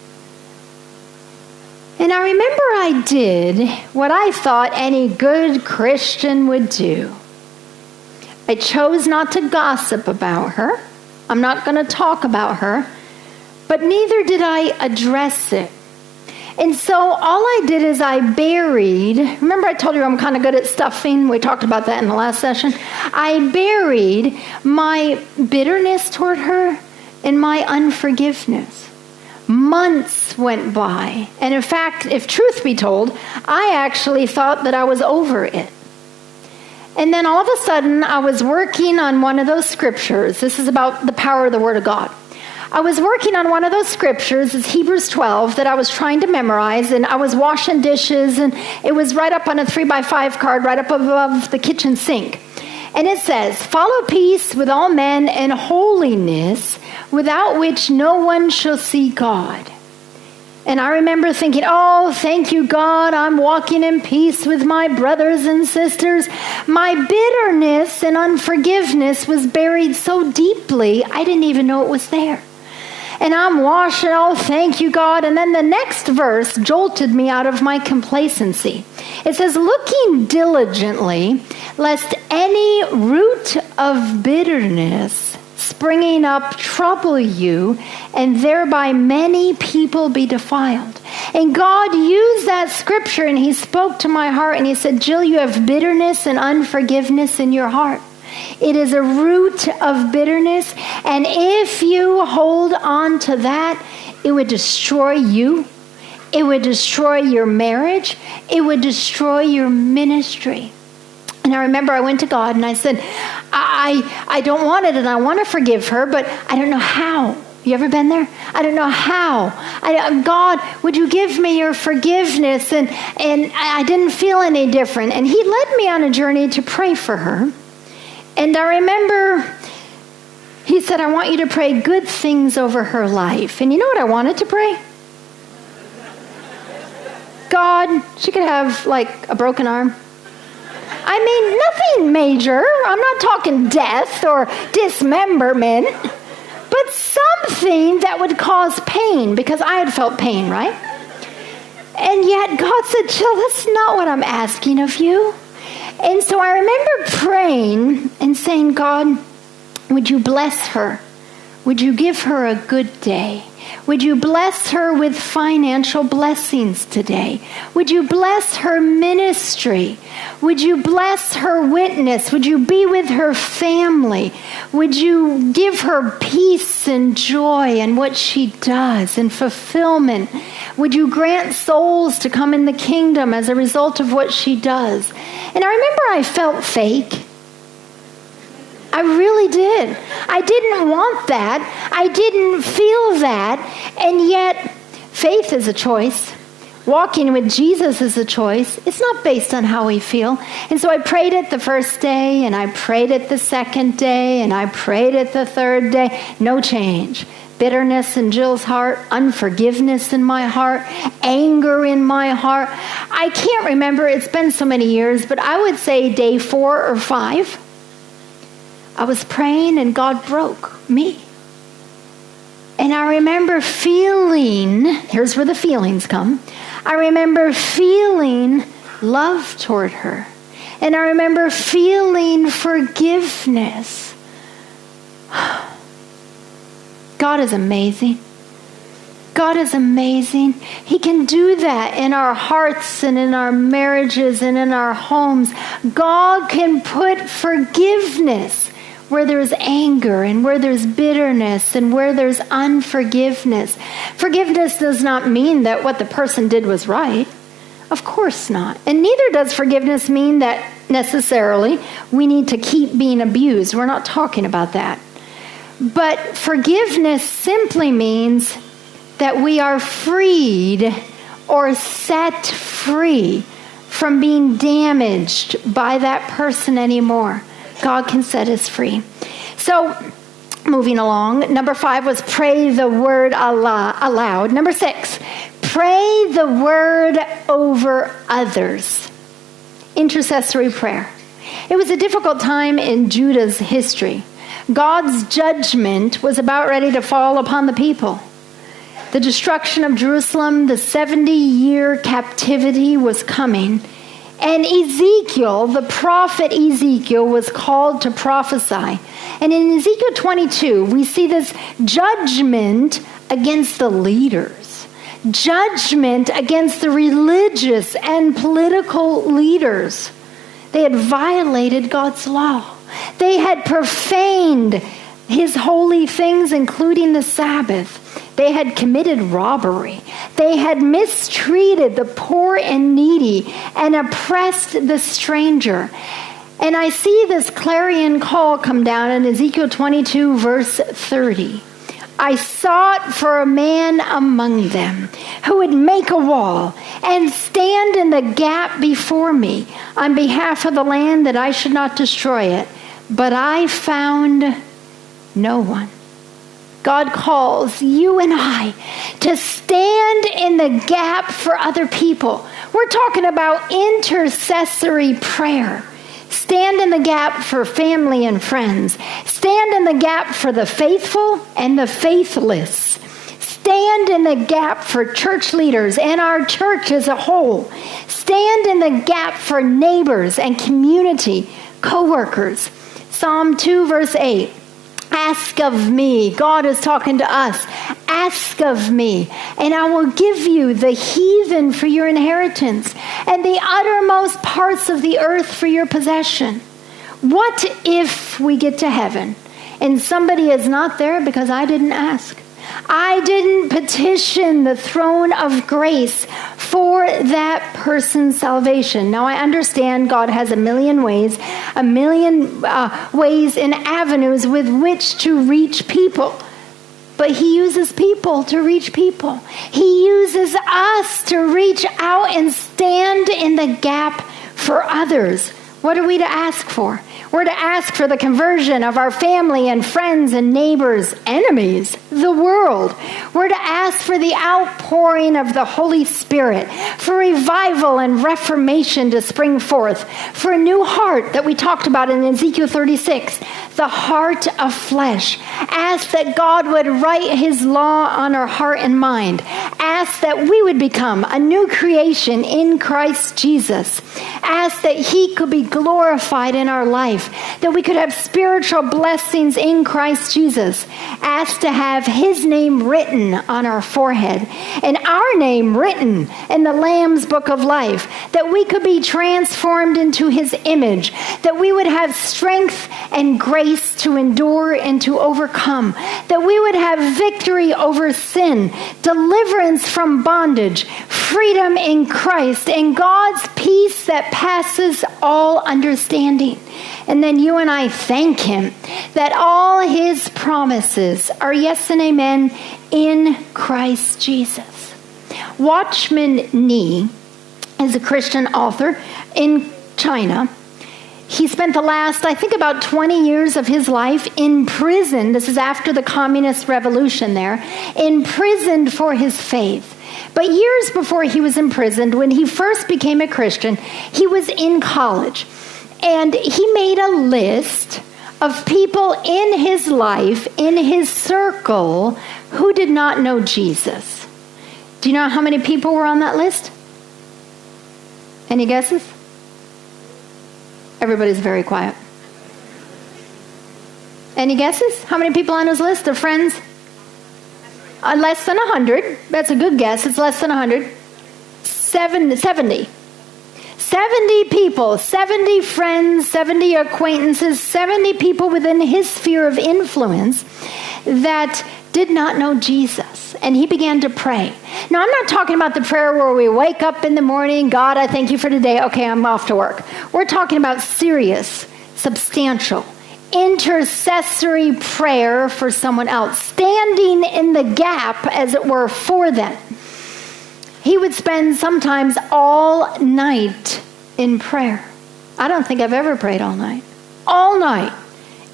And I remember I did what I thought any good Christian would do. I chose not to gossip about her. I'm not going to talk about her. But neither did I address it. And so all I did is I buried, remember I told you I'm kind of good at stuffing? We talked about that in the last session. I buried my bitterness toward her and my unforgiveness. Months went by. And in fact, if truth be told, I actually thought that I was over it. And then all of a sudden, I was working on one of those scriptures. This is about the power of the Word of God. I was working on one of those scriptures, it's Hebrews 12, that I was trying to memorize, and I was washing dishes, and it was right up on a 3x5 card, right up above the kitchen sink. And it says, follow peace with all men and holiness, without which no one shall see God. And I remember thinking, oh, thank you, God, I'm walking in peace with my brothers and sisters. My bitterness and unforgiveness was buried so deeply, I didn't even know it was there. And I'm washing, oh, thank you, God. And then the next verse jolted me out of my complacency. It says, looking diligently, lest any root of bitterness springing up trouble you, and thereby many people be defiled. And God used that scripture, and he spoke to my heart, and he said, Jill, you have bitterness and unforgiveness in your heart. It is a root of bitterness, and if you hold on to that, it would destroy you. It would destroy your marriage. It would destroy your ministry. And I remember I went to God and I said, I don't want it, and I want to forgive her, but I don't know how. You ever been there? I don't know how. God, would you give me your forgiveness? And I didn't feel any different. And he led me on a journey to pray for her. And I remember he said, I want you to pray good things over her life. And you know what I wanted to pray? God, she could have like a broken arm. I mean, nothing major. I'm not talking death or dismemberment, but something that would cause pain, because I had felt pain, right? And yet God said, Jill, that's not what I'm asking of you. And so I remember praying and saying, God, would you bless her? Would you give her a good day? Would you bless her with financial blessings today? Would you bless her ministry? Would you bless her witness? Would you be with her family? Would you give her peace and joy in what she does and fulfillment? Would you grant souls to come in the kingdom as a result of what she does? And I remember I felt fake. I really did. I didn't want that. I didn't feel that. And yet, faith is a choice. Walking with Jesus is a choice. It's not based on how we feel. And so I prayed it the first day, and I prayed it the second day, and I prayed it the third day. No change. Bitterness in Jill's heart, unforgiveness in my heart, anger in my heart. I can't remember. It's been so many years, but I would say day 4 or 5. I was praying and God broke me. And I remember feeling, here's where the feelings come. I remember feeling love toward her. And I remember feeling forgiveness. God is amazing. God is amazing. He can do that in our hearts and in our marriages and in our homes. God can put forgiveness where there's anger and where there's bitterness and where there's unforgiveness. Forgiveness does not mean that what the person did was right. Of course not. And neither does forgiveness mean that necessarily we need to keep being abused. We're not talking about that. But forgiveness simply means that we are freed or set free from being damaged by that person anymore. God can set us free. So, moving along, number 5 was pray the word aloud. Number 6, pray the word over others. Intercessory prayer. It was a difficult time in Judah's history. God's judgment was about ready to fall upon the people. The destruction of Jerusalem, the 70-year captivity was coming. And Ezekiel, the prophet Ezekiel, was called to prophesy. And in Ezekiel 22, we see this judgment against the leaders. Judgment against the religious and political leaders. They had violated God's law. They had profaned his holy things, including the Sabbath. They had committed robbery. They had mistreated the poor and needy and oppressed the stranger. And I see this clarion call come down in Ezekiel 22, verse 30. I sought for a man among them who would make a wall and stand in the gap before me on behalf of the land, that I should not destroy it. But I found no one. God calls you and I to stand in the gap for other people. We're talking about intercessory prayer. Stand in the gap for family and friends. Stand in the gap for the faithful and the faithless. Stand in the gap for church leaders and our church as a whole. Stand in the gap for neighbors and community, co-workers. Psalm 2, verse 8. Ask of me. God is talking to us. Ask of me, and I will give you the heathen for your inheritance and the uttermost parts of the earth for your possession. What if we get to heaven and somebody is not there because I didn't ask? I didn't petition the throne of grace for that person's salvation. Now, I understand God has a million ways and avenues with which to reach people. But he uses people to reach people. He uses us to reach out and stand in the gap for others. What are we to ask for? We're to ask for the conversion of our family and friends and neighbors, enemies, the world. We're to ask for the outpouring of the Holy Spirit, for revival and reformation to spring forth, for a new heart that we talked about in Ezekiel 36, the heart of flesh. Ask that God would write his law on our heart and mind. Ask that we would become a new creation in Christ Jesus. Ask that he could be glorified in our life, that we could have spiritual blessings in Christ Jesus. Ask to have his name written on our forehead and our name written in the Lamb's book of life, that we could be transformed into his image, that we would have strength and grace to endure and to overcome, that we would have victory over sin, deliverance from bondage, freedom in Christ, and God's peace that passes all understanding. And then you and I thank him that all his promises are yes and amen in Christ Jesus. Watchman Nee is a Christian author in China. He spent the last, I think, about 20 years of his life in prison. This is after the Communist Revolution there, imprisoned for his faith. But years before he was imprisoned, when he first became a Christian, he was in college. And he made a list of people in his life, in his circle, who did not know Jesus. Do you know how many people were on that list? Any guesses? Everybody's very quiet. Any guesses? How many people on his list of friends? Less than 100. That's a good guess. It's less than 100. 70. 70 people, 70 friends, 70 acquaintances, 70 people within his sphere of influence that did not know Jesus. And he began to pray. Now, I'm not talking about the prayer where we wake up in the morning, God, I thank you for today. Okay, I'm off to work. We're talking about serious, substantial, intercessory prayer for someone else, standing in the gap, as it were, for them. He would spend sometimes all night in prayer. I don't think I've ever prayed all night. All night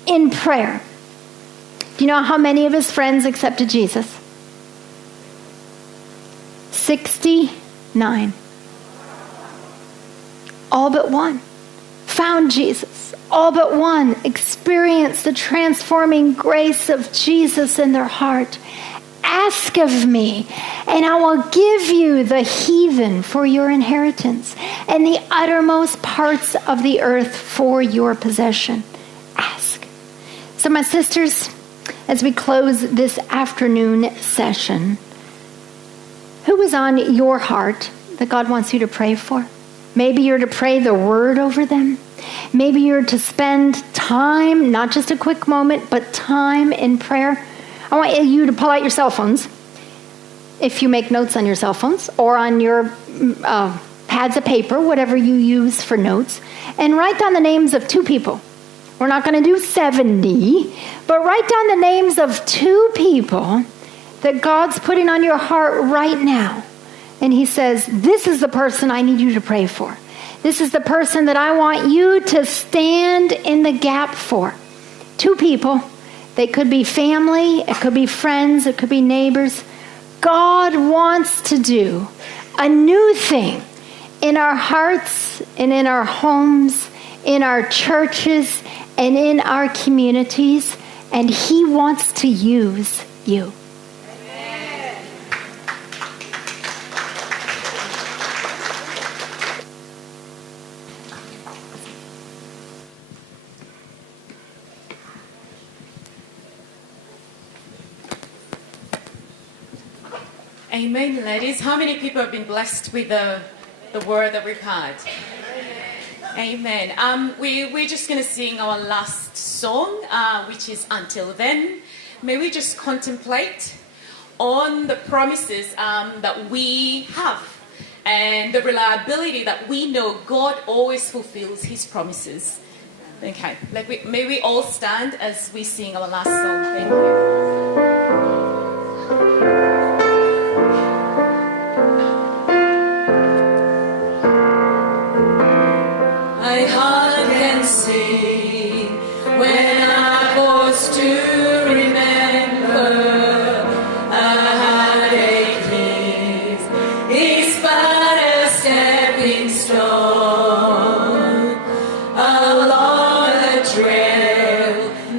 in prayer. Do you know how many of his friends accepted Jesus? 69. All but one found Jesus. All but one experienced the transforming grace of Jesus in their heart. Ask of me, and I will give you the heathen for your inheritance, and the uttermost parts of the earth for your possession. Ask. So, my sisters, as we close this afternoon session, who is on your heart that God wants you to pray for? Maybe you're to pray the word over them. Maybe you're to spend time, not just a quick moment, but time in prayer. I want you to pull out your cell phones, if you make notes on your cell phones, or on your pads of paper, whatever you use for notes, and write down the names of 2 people. We're not going to do 70, but write down the names of 2 people that God's putting on your heart right now. And he says, this is the person I need you to pray for. This is the person that I want you to stand in the gap for. 2 people. They could be family, it could be friends, it could be neighbors. God wants to do a new thing in our hearts and in our homes, in our churches, and in our communities. And he wants to use you. Amen, ladies. How many people have been blessed with the word that we've had? Amen. We're just going to sing our last song, which is Until Then. May we just contemplate on the promises that we have and the reliability that we know God always fulfills his promises. Okay, may we all stand as we sing our last song. Thank you. My heart can sing when I pause to remember a heartache is but a stepping stone along the trail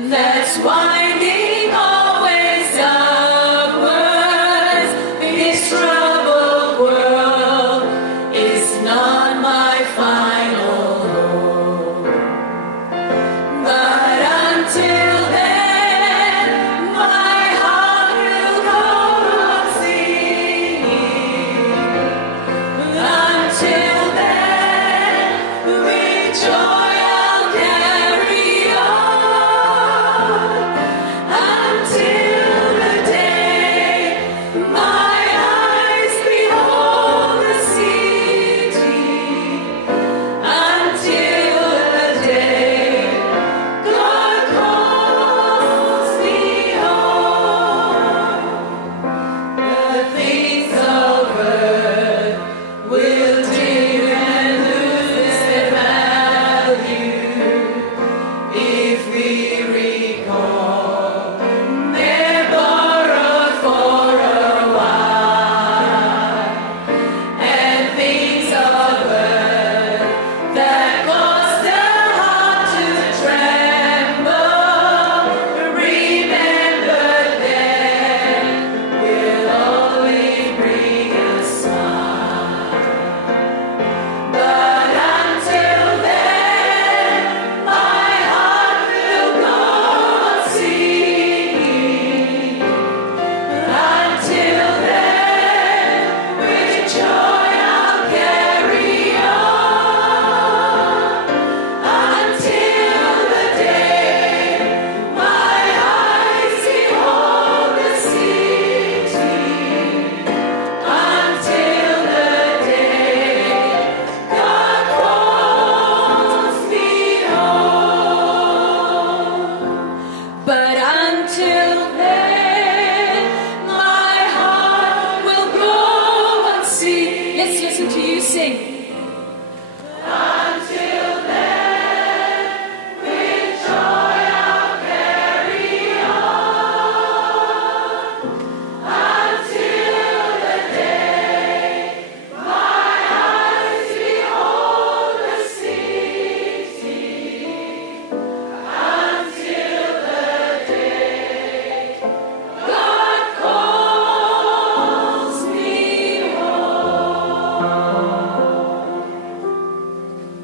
that's winding on. Until then, my heart will go and sing. Let's listen to you sing. Until then, with joy I'll carry on. Until the day my eyes behold the city. Until the day God calls me home.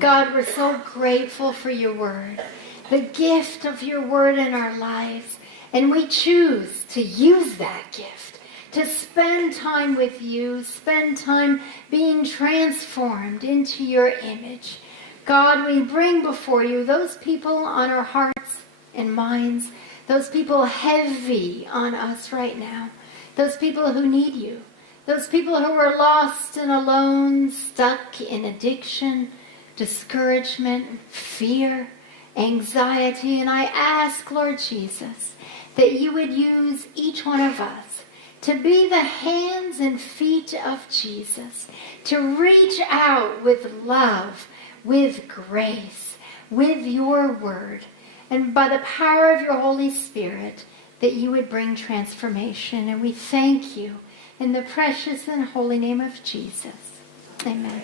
God, we're so grateful for your word, the gift of your word in our lives. And we choose to use that gift, to spend time with you, spend time being transformed into your image. God, we bring before you those people on our hearts and minds, those people heavy on us right now, those people who need you, those people who are lost and alone, stuck in addiction, discouragement, fear, anxiety. And I ask, Lord Jesus, that you would use each one of us to be the hands and feet of Jesus, to reach out with love, with grace, with your word, and by the power of your Holy Spirit, that you would bring transformation. And we thank you in the precious and holy name of Jesus. Amen.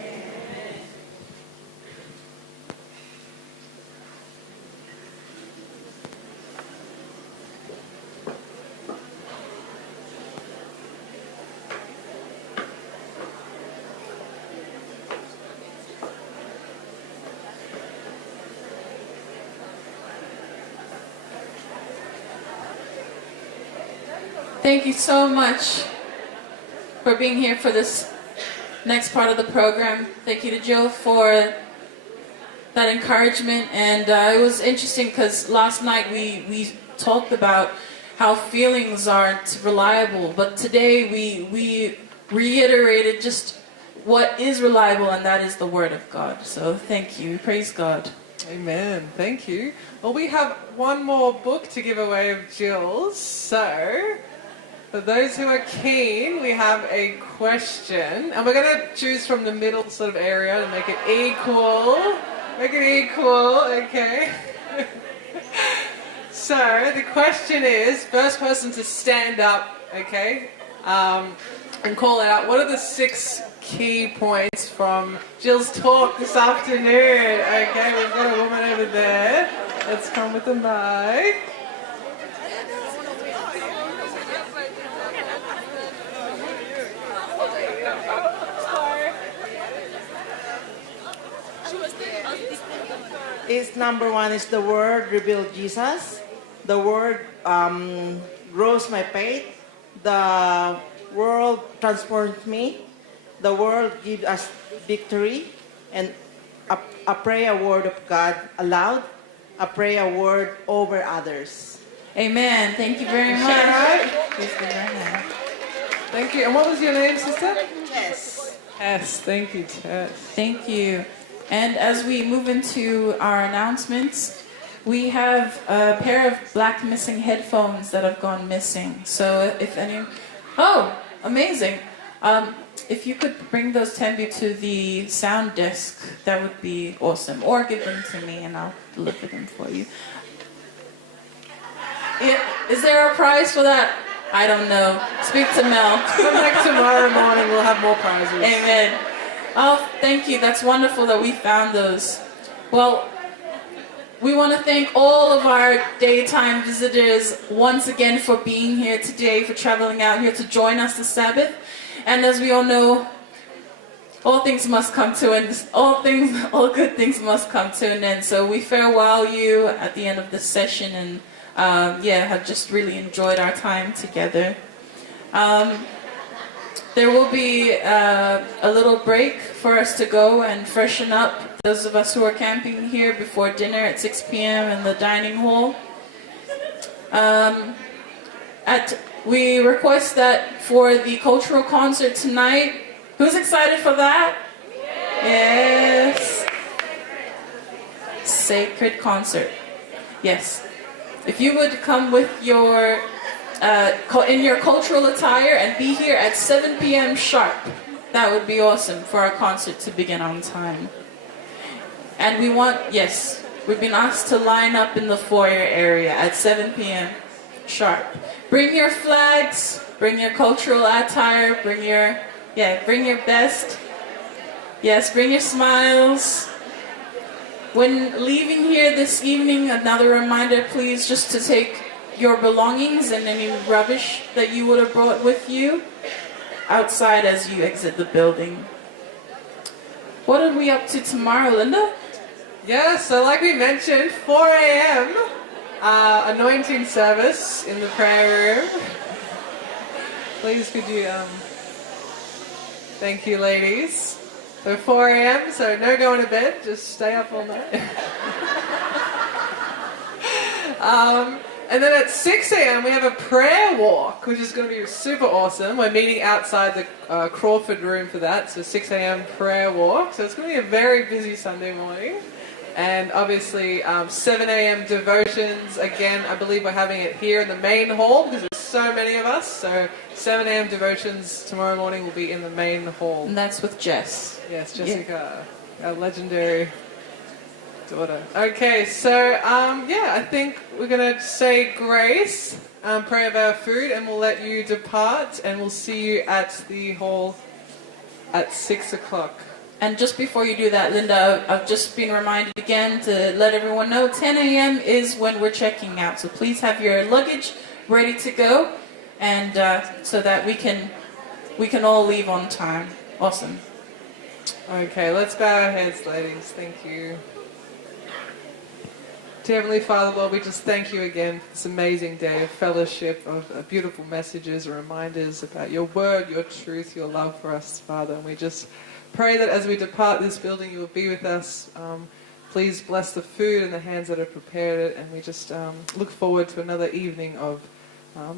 Thank you so much for being here for this next part of the program. Thank you to Jill for that encouragement. And it was interesting because last night we talked about how feelings aren't reliable. But today we reiterated just what is reliable, and that is the Word of God. So thank you. Praise God. Amen. Thank you. Well, we have one more book to give away of Jill's. So, for those who are keen, we have a question. And we're going to choose from the middle sort of area to make it equal. Make it equal, okay? So, the question is, first person to stand up, okay, and call out, what are the 6 key points from Jill's talk this afternoon? Okay, we've got a woman over there. Let's come with the mic. Number 1 is the Word revealed Jesus. The Word grows my faith. The Word transforms me. The Word gives us victory. And I pray a word of God aloud. I pray a word over others. Amen. Thank you very much. Please give her a hand. Thank you. And what was your name, sister? Yes. Tess. Thank you, Tess. Thank you. And as we move into our announcements, we have a pair of black missing headphones that have gone missing. So if any... Oh, amazing. If you could bring those Tenby to the sound desk, that would be awesome. Or give them to me and I'll deliver them for you. Is there a prize for that? I don't know. Speak to Mel. Come back tomorrow morning, we'll have more prizes. Amen. Oh, thank you. That's wonderful that we found those. Well, we want to thank all of our daytime visitors once again for being here today, for traveling out here to join us this Sabbath. And as we all know, all things must come to an end. All good things must come to an end. So we farewell you at the end of this session, and have just really enjoyed our time together. There will be a little break for us to go and freshen up, those of us who are camping here, before dinner at 6 p.m. in the dining hall. We request that for the cultural concert tonight. Who's excited for that? Yes. Sacred concert. Yes. If you would come with your in your cultural attire and be here at 7 p.m. sharp, that would be awesome for our concert to begin on time. And we want, yes, we've been asked to line up in the foyer area at 7 p.m. sharp. Bring your flags, bring your cultural attire, bring your best. Yes, bring your smiles. When leaving here this evening, another reminder, please, just to take your belongings and any rubbish that you would have brought with you outside as you exit the building. What are we up to tomorrow, Linda? Yeah, so like we mentioned, 4 a.m. Anointing service in the prayer room. Please could you, thank you ladies. So 4 a.m., so no going to bed, just stay up all night. And then at 6 a.m. we have a prayer walk, which is going to be super awesome. We're meeting outside the Crawford room for that, so 6 a.m. prayer walk. So it's going to be a very busy Sunday morning. And obviously 7 a.m. devotions. Again, I believe we're having it here in the main hall because there's so many of us. So 7 a.m. devotions tomorrow morning will be in the main hall. And that's with Jess. Yes, Jessica, our legendary daughter. Okay, so I think we're going to say grace, pray over our food, and we'll let you depart, and we'll see you at the hall at 6 o'clock. And just before you do that, Linda, I've just been reminded again to let everyone know 10 a.m. is when we're checking out. So please have your luggage ready to go, and so that we can all leave on time. Awesome. Okay, let's bow our heads, ladies. Thank you. Dear Heavenly Father, Lord, we just thank you again for this amazing day of fellowship, of beautiful messages and reminders about your word, your truth, your love for us, Father. And we just pray that as we depart this building, you will be with us. Please bless the food and the hands that have prepared it. And we just look forward to another evening of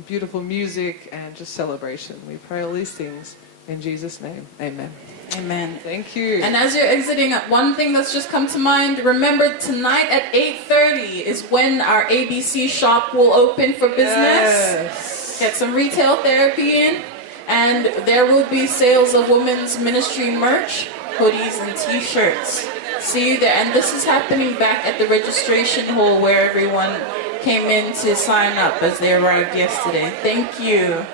beautiful music and just celebration. We pray all these things in Jesus' name. Amen. Amen. Thank you. And as you're exiting, one thing that's just come to mind, remember tonight at 8:30 is when our ABC shop will open for business. Yes. Get some retail therapy in. And there will be sales of women's ministry merch, hoodies and t-shirts. See you there. And this is happening back at the registration hall where everyone came in to sign up as they arrived yesterday. Thank you.